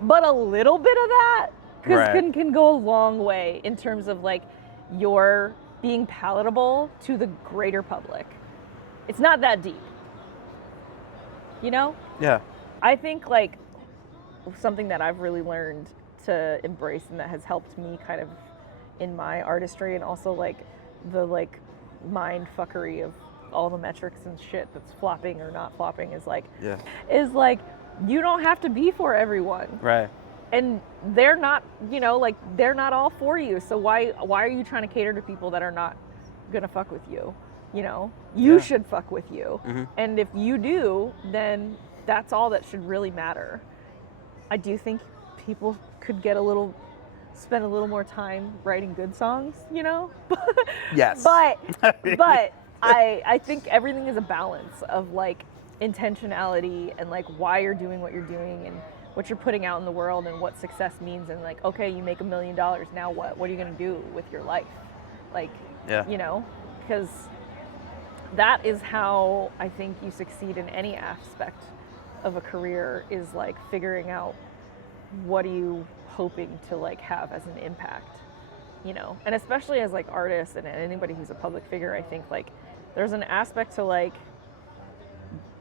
but a little bit of that can go a long way in terms of like your being palatable to the greater public. It's not that deep. You know? Yeah. I think like something that I've really learned to embrace and that has helped me kind of in my artistry and also like the like mind fuckery of all the metrics and shit that's flopping or not flopping is like you don't have to be for everyone. Right. And they're not, you know, like they're not all for you. So why are you trying to cater to people that are not gonna fuck with you? You know, you should fuck with you. Mm-hmm. And if you do, then that's all that should really matter. I do think people could spend a little more time writing good songs, you know? Yes. But I think everything is a balance of like intentionality and like why you're doing what you're doing and what you're putting out in the world and what success means, and like, okay, you make $1 million, now what are you going to do with your life? Like, Yeah. you know, because that is how I think you succeed in any aspect of a career, is like figuring out what are you hoping to like have as an impact, you know. And especially as like artists and anybody who's a public figure, I think like there's an aspect to like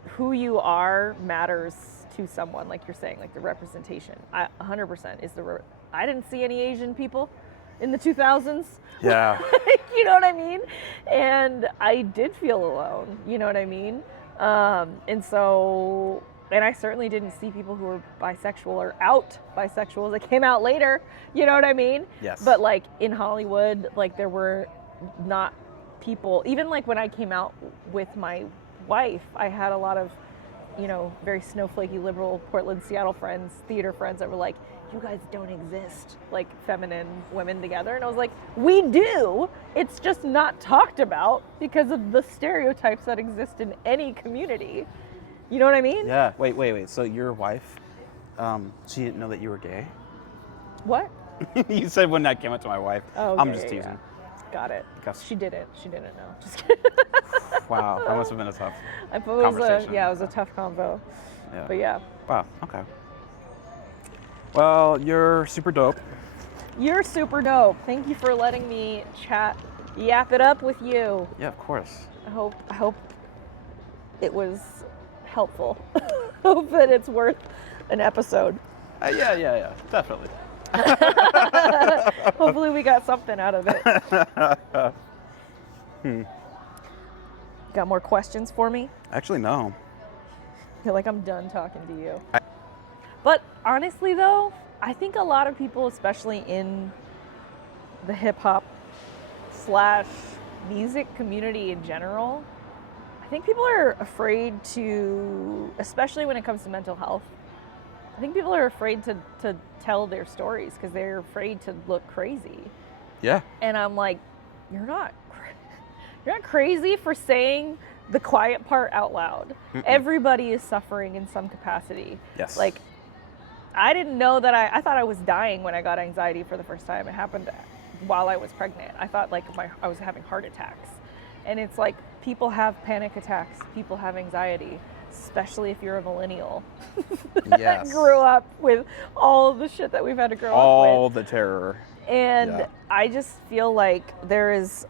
who you are matters to someone, like you're saying, like the representation. 100% is I didn't see any Asian people in the 2000s. Yeah. You know what I mean? And I did feel alone, you know what I mean? And I certainly didn't see people who were bisexual or out bisexual that came out later, you know what I mean? Yes. But like in Hollywood, like there were not people, even like when I came out with my wife, I had a lot of, you know, very snowflakey liberal Portland, Seattle friends, theater friends that were like, you guys don't exist like feminine women together. And I was like, we do. It's just not talked about because of the stereotypes that exist in any community. You know what I mean? Yeah. Wait. So your wife, she didn't know that you were gay? What? You said when I came up to my wife. Oh, I'm yeah, just yeah, teasing. yeah. Got it. Because- She didn't know. Just kidding. Wow, that must have been a tough I thought it was conversation. it was a tough convo. Yeah. But yeah. Wow, okay. Well, you're super dope. You're super dope. Thank you for letting me yap it up with you. Yeah, of course. I hope it was helpful. Hope that it's worth an episode. Yeah, definitely. Hopefully we got something out of it. Got more questions for me? Actually, no. I feel like I'm done talking to you. But honestly though, I think a lot of people, especially in the hip hop / music community in general, I think people are afraid to, especially when it comes to mental health, I think people are afraid to tell their stories because they're afraid to look crazy. Yeah. And I'm like, you're not crazy for saying the quiet part out loud. Mm-mm. Everybody is suffering in some capacity. Yes. Like, I didn't know that I thought I was dying when I got anxiety for the first time. It happened while I was pregnant. I thought like I was having heart attacks. And it's like people have panic attacks, people have anxiety, especially if you're a millennial. Yes. Grew up with all the shit that we've had to grow up with. All the terror. And yeah. I just feel like there is,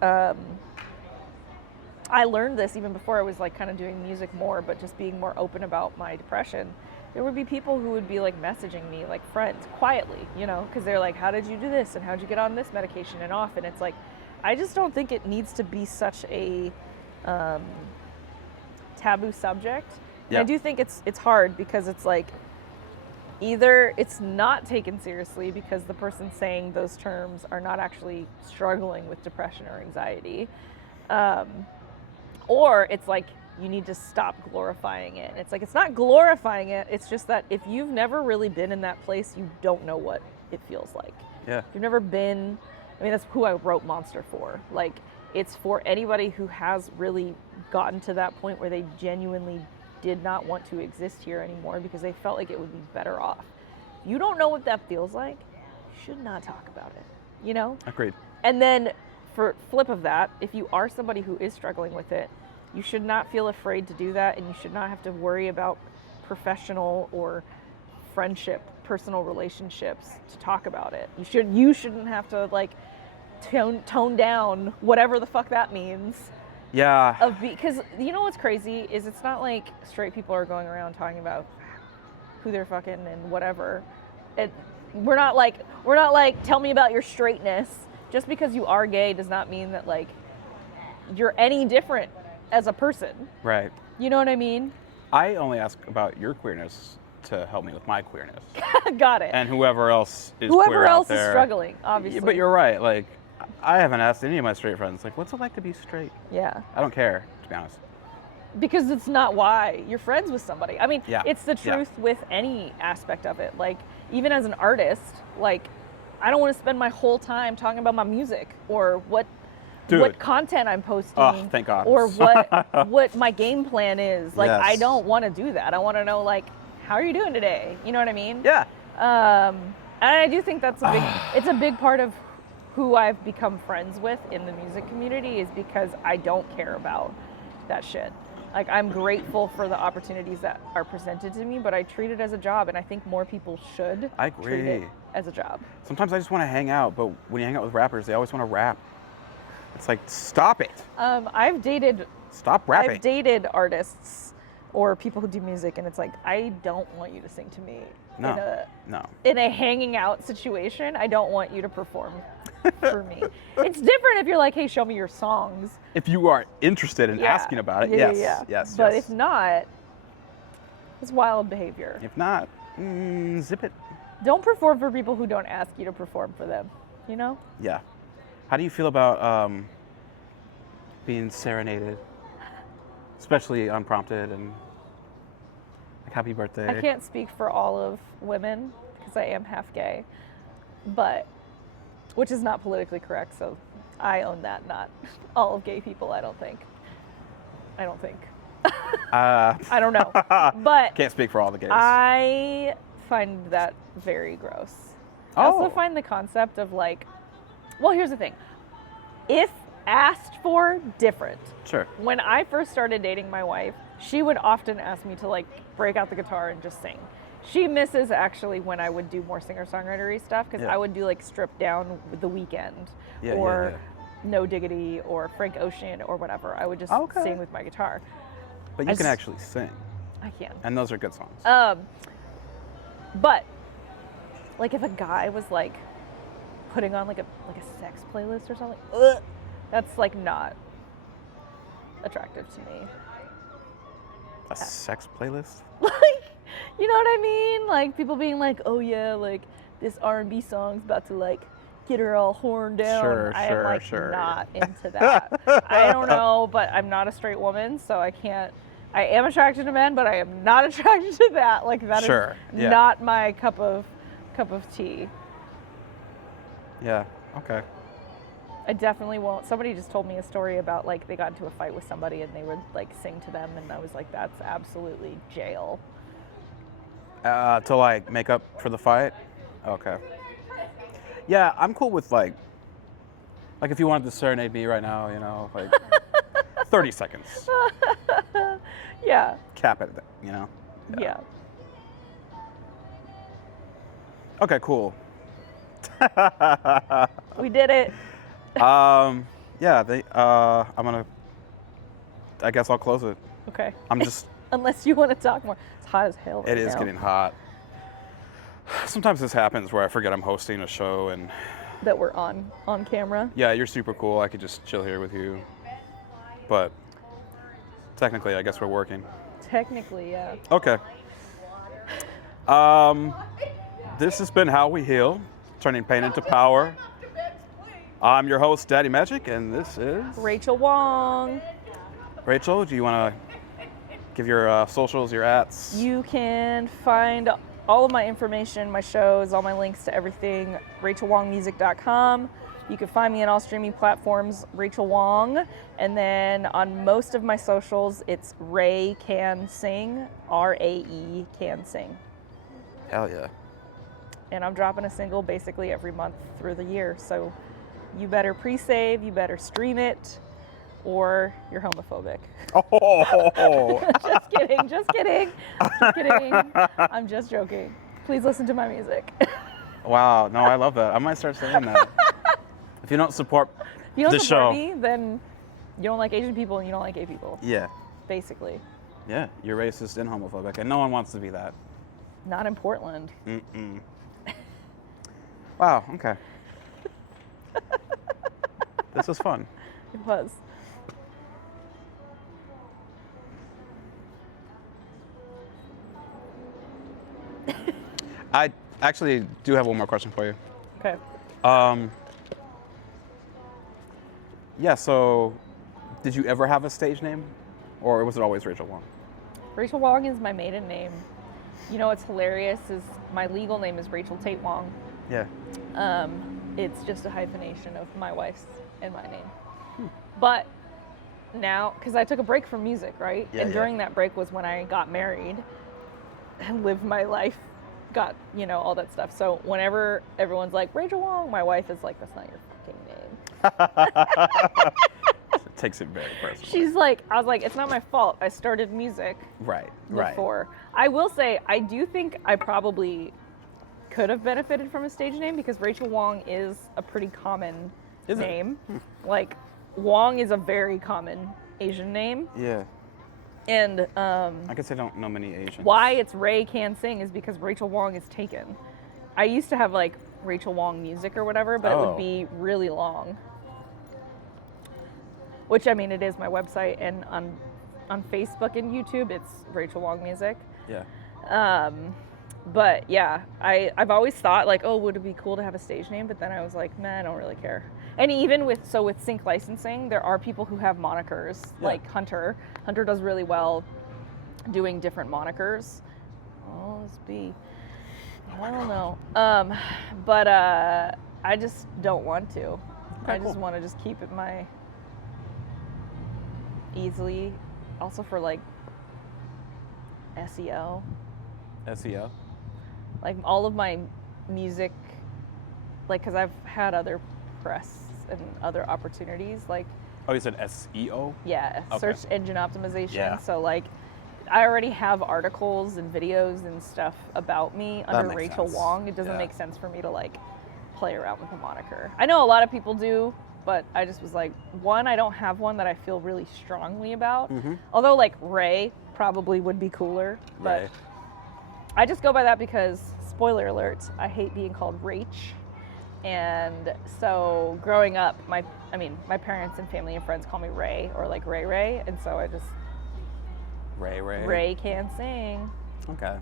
I learned this even before I was like kind of doing music more, but just being more open about my depression. There would be people who would be like messaging me, like friends, quietly, you know, because they're like, how did you do this? And how'd you get on this medication and off? And it's like, I just don't think it needs to be such a taboo subject. Yeah. I do think it's hard because it's like, either it's not taken seriously because the person saying those terms are not actually struggling with depression or anxiety, or it's like you need to stop glorifying it. And it's like, it's not glorifying it, it's just that if you've never really been in that place, you don't know what it feels like. Yeah. If you've never been, I mean, that's who I wrote Monster for. Like, it's for anybody who has really gotten to that point where they genuinely did not want to exist here anymore because they felt like it would be better off. If you don't know what that feels like, you should not talk about it, you know? Agreed. And then for flip of that, if you are somebody who is struggling with it, you should not feel afraid to do that, and you should not have to worry about professional or friendship, personal relationships to talk about it. You shouldn't have to like tone down whatever the fuck that means. Yeah. Because you know what's crazy is it's not like straight people are going around talking about who they're fucking and whatever. We're not like tell me about your straightness. Just because you are gay does not mean that like you're any different as a person. Right. You know what I mean? I only ask about your queerness to help me with my queerness. Got it. And whoever else is Whoever queer else out there, is struggling, obviously. Yeah, but you're right. Like, I haven't asked any of my straight friends, like, what's it like to be straight? Yeah. I don't care, to be honest. Because it's not why you're friends with somebody. I mean, yeah. It's the truth with any aspect of it. Like, even as an artist, like, I don't want to spend my whole time talking about my music or what Dude. what content I'm posting, Oh, thank God. or what my game plan is. Like, I Yes. don't want to do that. I want to know, like, how are you doing today? You know what I mean? Yeah. And I do think that's it's a big part of who I've become friends with in the music community, is because I don't care about that shit. Like, I'm grateful for the opportunities that are presented to me, but I treat it as a job, and I think more people should I treat it agree. as a job. Sometimes I just want to hang out, but when you hang out with rappers, they always want to rap. It's like, stop it. I've dated Stop rapping. I've dated artists or people who do music, and it's like, I don't want you to sing to me No. in a hanging out situation. I don't want you to perform for me. It's different if you're like, hey, show me your songs. If you are interested in Yeah. asking about it, Yeah, yes, yeah. yes. But yes. if not, it's wild behavior. If not, zip it. Don't perform for people who don't ask you to perform for them, you know? Yeah. How do you feel about being serenaded, especially unprompted, and like happy birthday? I can't speak for all of women because I am half gay, but which is not politically correct, so I own that. Not all of gay people, I don't think. I don't know. But Can't speak for all the gays. I find that very gross. I also Oh. find the concept of like, well, here's the thing. If asked for, different. Sure. When I first started dating my wife, she would often ask me to like break out the guitar and just sing. She misses actually when I would do more singer-songwritery stuff, because Yeah. I would do like Stripped Down with The Weeknd, Yeah, or yeah. No Diggity, or Frank Ocean, or whatever. I would just Okay. sing with my guitar. But you I can s- actually sing, I can. and those are good songs. But like if a guy was like putting on like a sex playlist or something, that's like not attractive to me. A sex playlist? Like, you know what I mean? Like people being like, oh yeah, like this R&B song's about to like get her all horned down. Sure, I am like sure. not into that. I don't know, but I'm not a straight woman, so I can't. I am attracted to men, but I am not attracted to that. Like that Sure, is yeah. not my cup of tea. Yeah. Okay. I definitely won't. Somebody just told me a story about like they got into a fight with somebody and they would like sing to them, and I was like, that's absolutely jail. To like make up for the fight? Okay. Yeah, I'm cool with like if you wanted to serenade me right now, you know, like 30 seconds. Yeah. Cap it, you know? Yeah. Okay, cool. We did it. Yeah, I guess I'll close it. Okay. I'm just, Unless you want to talk more. It's hot as hell right it is now. getting hot. Sometimes this happens where I forget I'm hosting a show, and That we're on camera. yeah, you're super cool. I could just chill here with you. But technically, I guess we're working. Technically, yeah. Okay. This has been How We Heal, turning pain into power. I'm your host, Daddy Magic, and this is Rachel Wong. Rachel. Do you want to give your socials, your ats? You can find all of my information, my shows, all my links to everything, rachelwongmusic.com. You can find me on all streaming platforms, Rachel Wong. And then on most of my socials, it's Ray Can Sing, R-A-E Can Sing. Hell yeah. And I'm dropping a single basically every month through the year. So you better pre-save, you better stream it, or you're homophobic. Oh. Just kidding, just kidding. Just kidding. I'm just joking. Please listen to my music. Wow. No, I love that. I might start saying that. If you don't support If you don't this support show, me, then you don't like Asian people and you don't like gay people, yeah, basically. yeah, you're racist and homophobic, and no one wants to be that. Not in Portland. Mm-mm. Wow. Okay. This was fun. It was. I actually do have one more question for you. Okay. Yeah, so did you ever have a stage name, or was it always Rachel Wong? Rachel Wong is my maiden name. You know what's hilarious is my legal name is Rachel Tate Wong. Yeah. It's just a hyphenation of my wife's and my name. But now, because I took a break from music, right? Yeah, and yeah. during that break was when I got married and lived my life, got, all that stuff. So whenever everyone's like, Rachel Wong, my wife is like, that's not your fucking name. It takes it very personal. She's like, I was like, it's not my fault. I started music Right. before. I will say, I do think I probably could have benefited from a stage name because Rachel Wong is a pretty common Is it? name. Like, Wong is a very common Asian name. Yeah. And I guess I don't know many Asians. why it's Ray Can Sing is because Rachel Wong is taken. I used to have like Rachel Wong music or whatever, but it Oh. would be really long. Which, I mean, it is my website, and on Facebook and YouTube, it's Rachel Wong Music. Yeah. But yeah, I've always thought like, oh, would it be cool to have a stage name? But then I was like, man, I don't really care. And even with sync licensing, there are people who have monikers, Yeah. like Hunter. Hunter does really well doing different monikers. Oh, this bee. I don't know. But I just don't want to. Okay, I just cool. want to just keep it my easily. Also for like SEO. SEO. Like all of my music, like, because I've had other press and other opportunities, like, Oh, you said SEO? yeah, Okay. search engine optimization. Yeah. So like, I already have articles and videos and stuff about me under makes Rachel sense. Wong. It doesn't Yeah. make sense for me to like play around with a moniker. I know a lot of people do, but I just was like, one, I don't have one that I feel really strongly about. Although like Ray probably would be cooler, but Right. I just go by that because, spoiler alert, I hate being called Rach. And so growing up, my parents and family and friends call me Ray or like Ray Ray. And so I just, Ray Can Sing. Okay.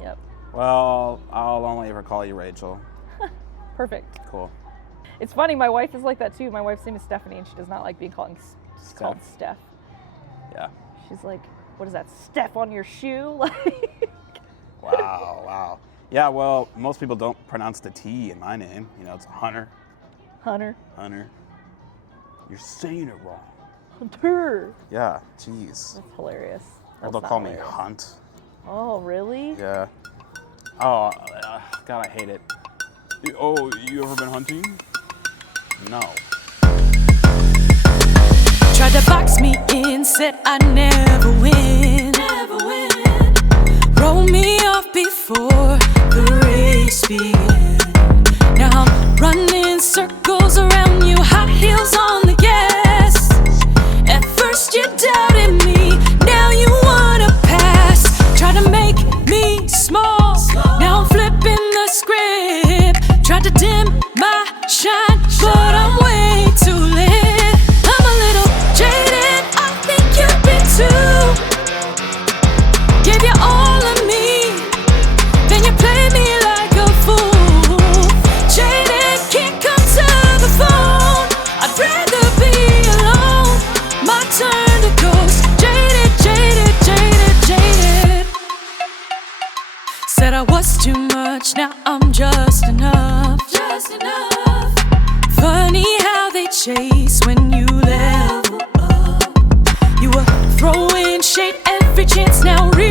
Yep. Well, I'll only ever call you Rachel. Perfect. Cool. It's funny, my wife is like that too. My wife's name is Stephanie and she does not like being called Steph. Yeah. She's like, what is that, Steph on your shoe? Like, Wow, wow. Yeah, well, most people don't pronounce the T in my name. It's Hunter. Hunter. Hunter. You're saying it wrong. Hunter. Yeah, jeez. That's hilarious. Or That's they'll not call me hilarious. Hunt. Oh, really? Yeah. Oh, God, I hate it. Oh, you ever been hunting? No. Tried to box me in, said I'd never win. Roll me off before the race began. Now I'm running circles around you, high heels on the gas. At first you doubted me, now you wanna pass. Try to make me small, now I'm flipping the script. Tried to dim my shine, but I'm way too lit. I'm a little jaded, I think you've been too. Gave you all of me, then you played me like a fool. Jaded, can't come to the phone, I'd rather be alone. My turn to ghost, jaded, jaded, jaded, jaded. Said I was too much, now I'm just enough. Just enough. Funny how they chase when you level up. You were throwing shade every chance, now real.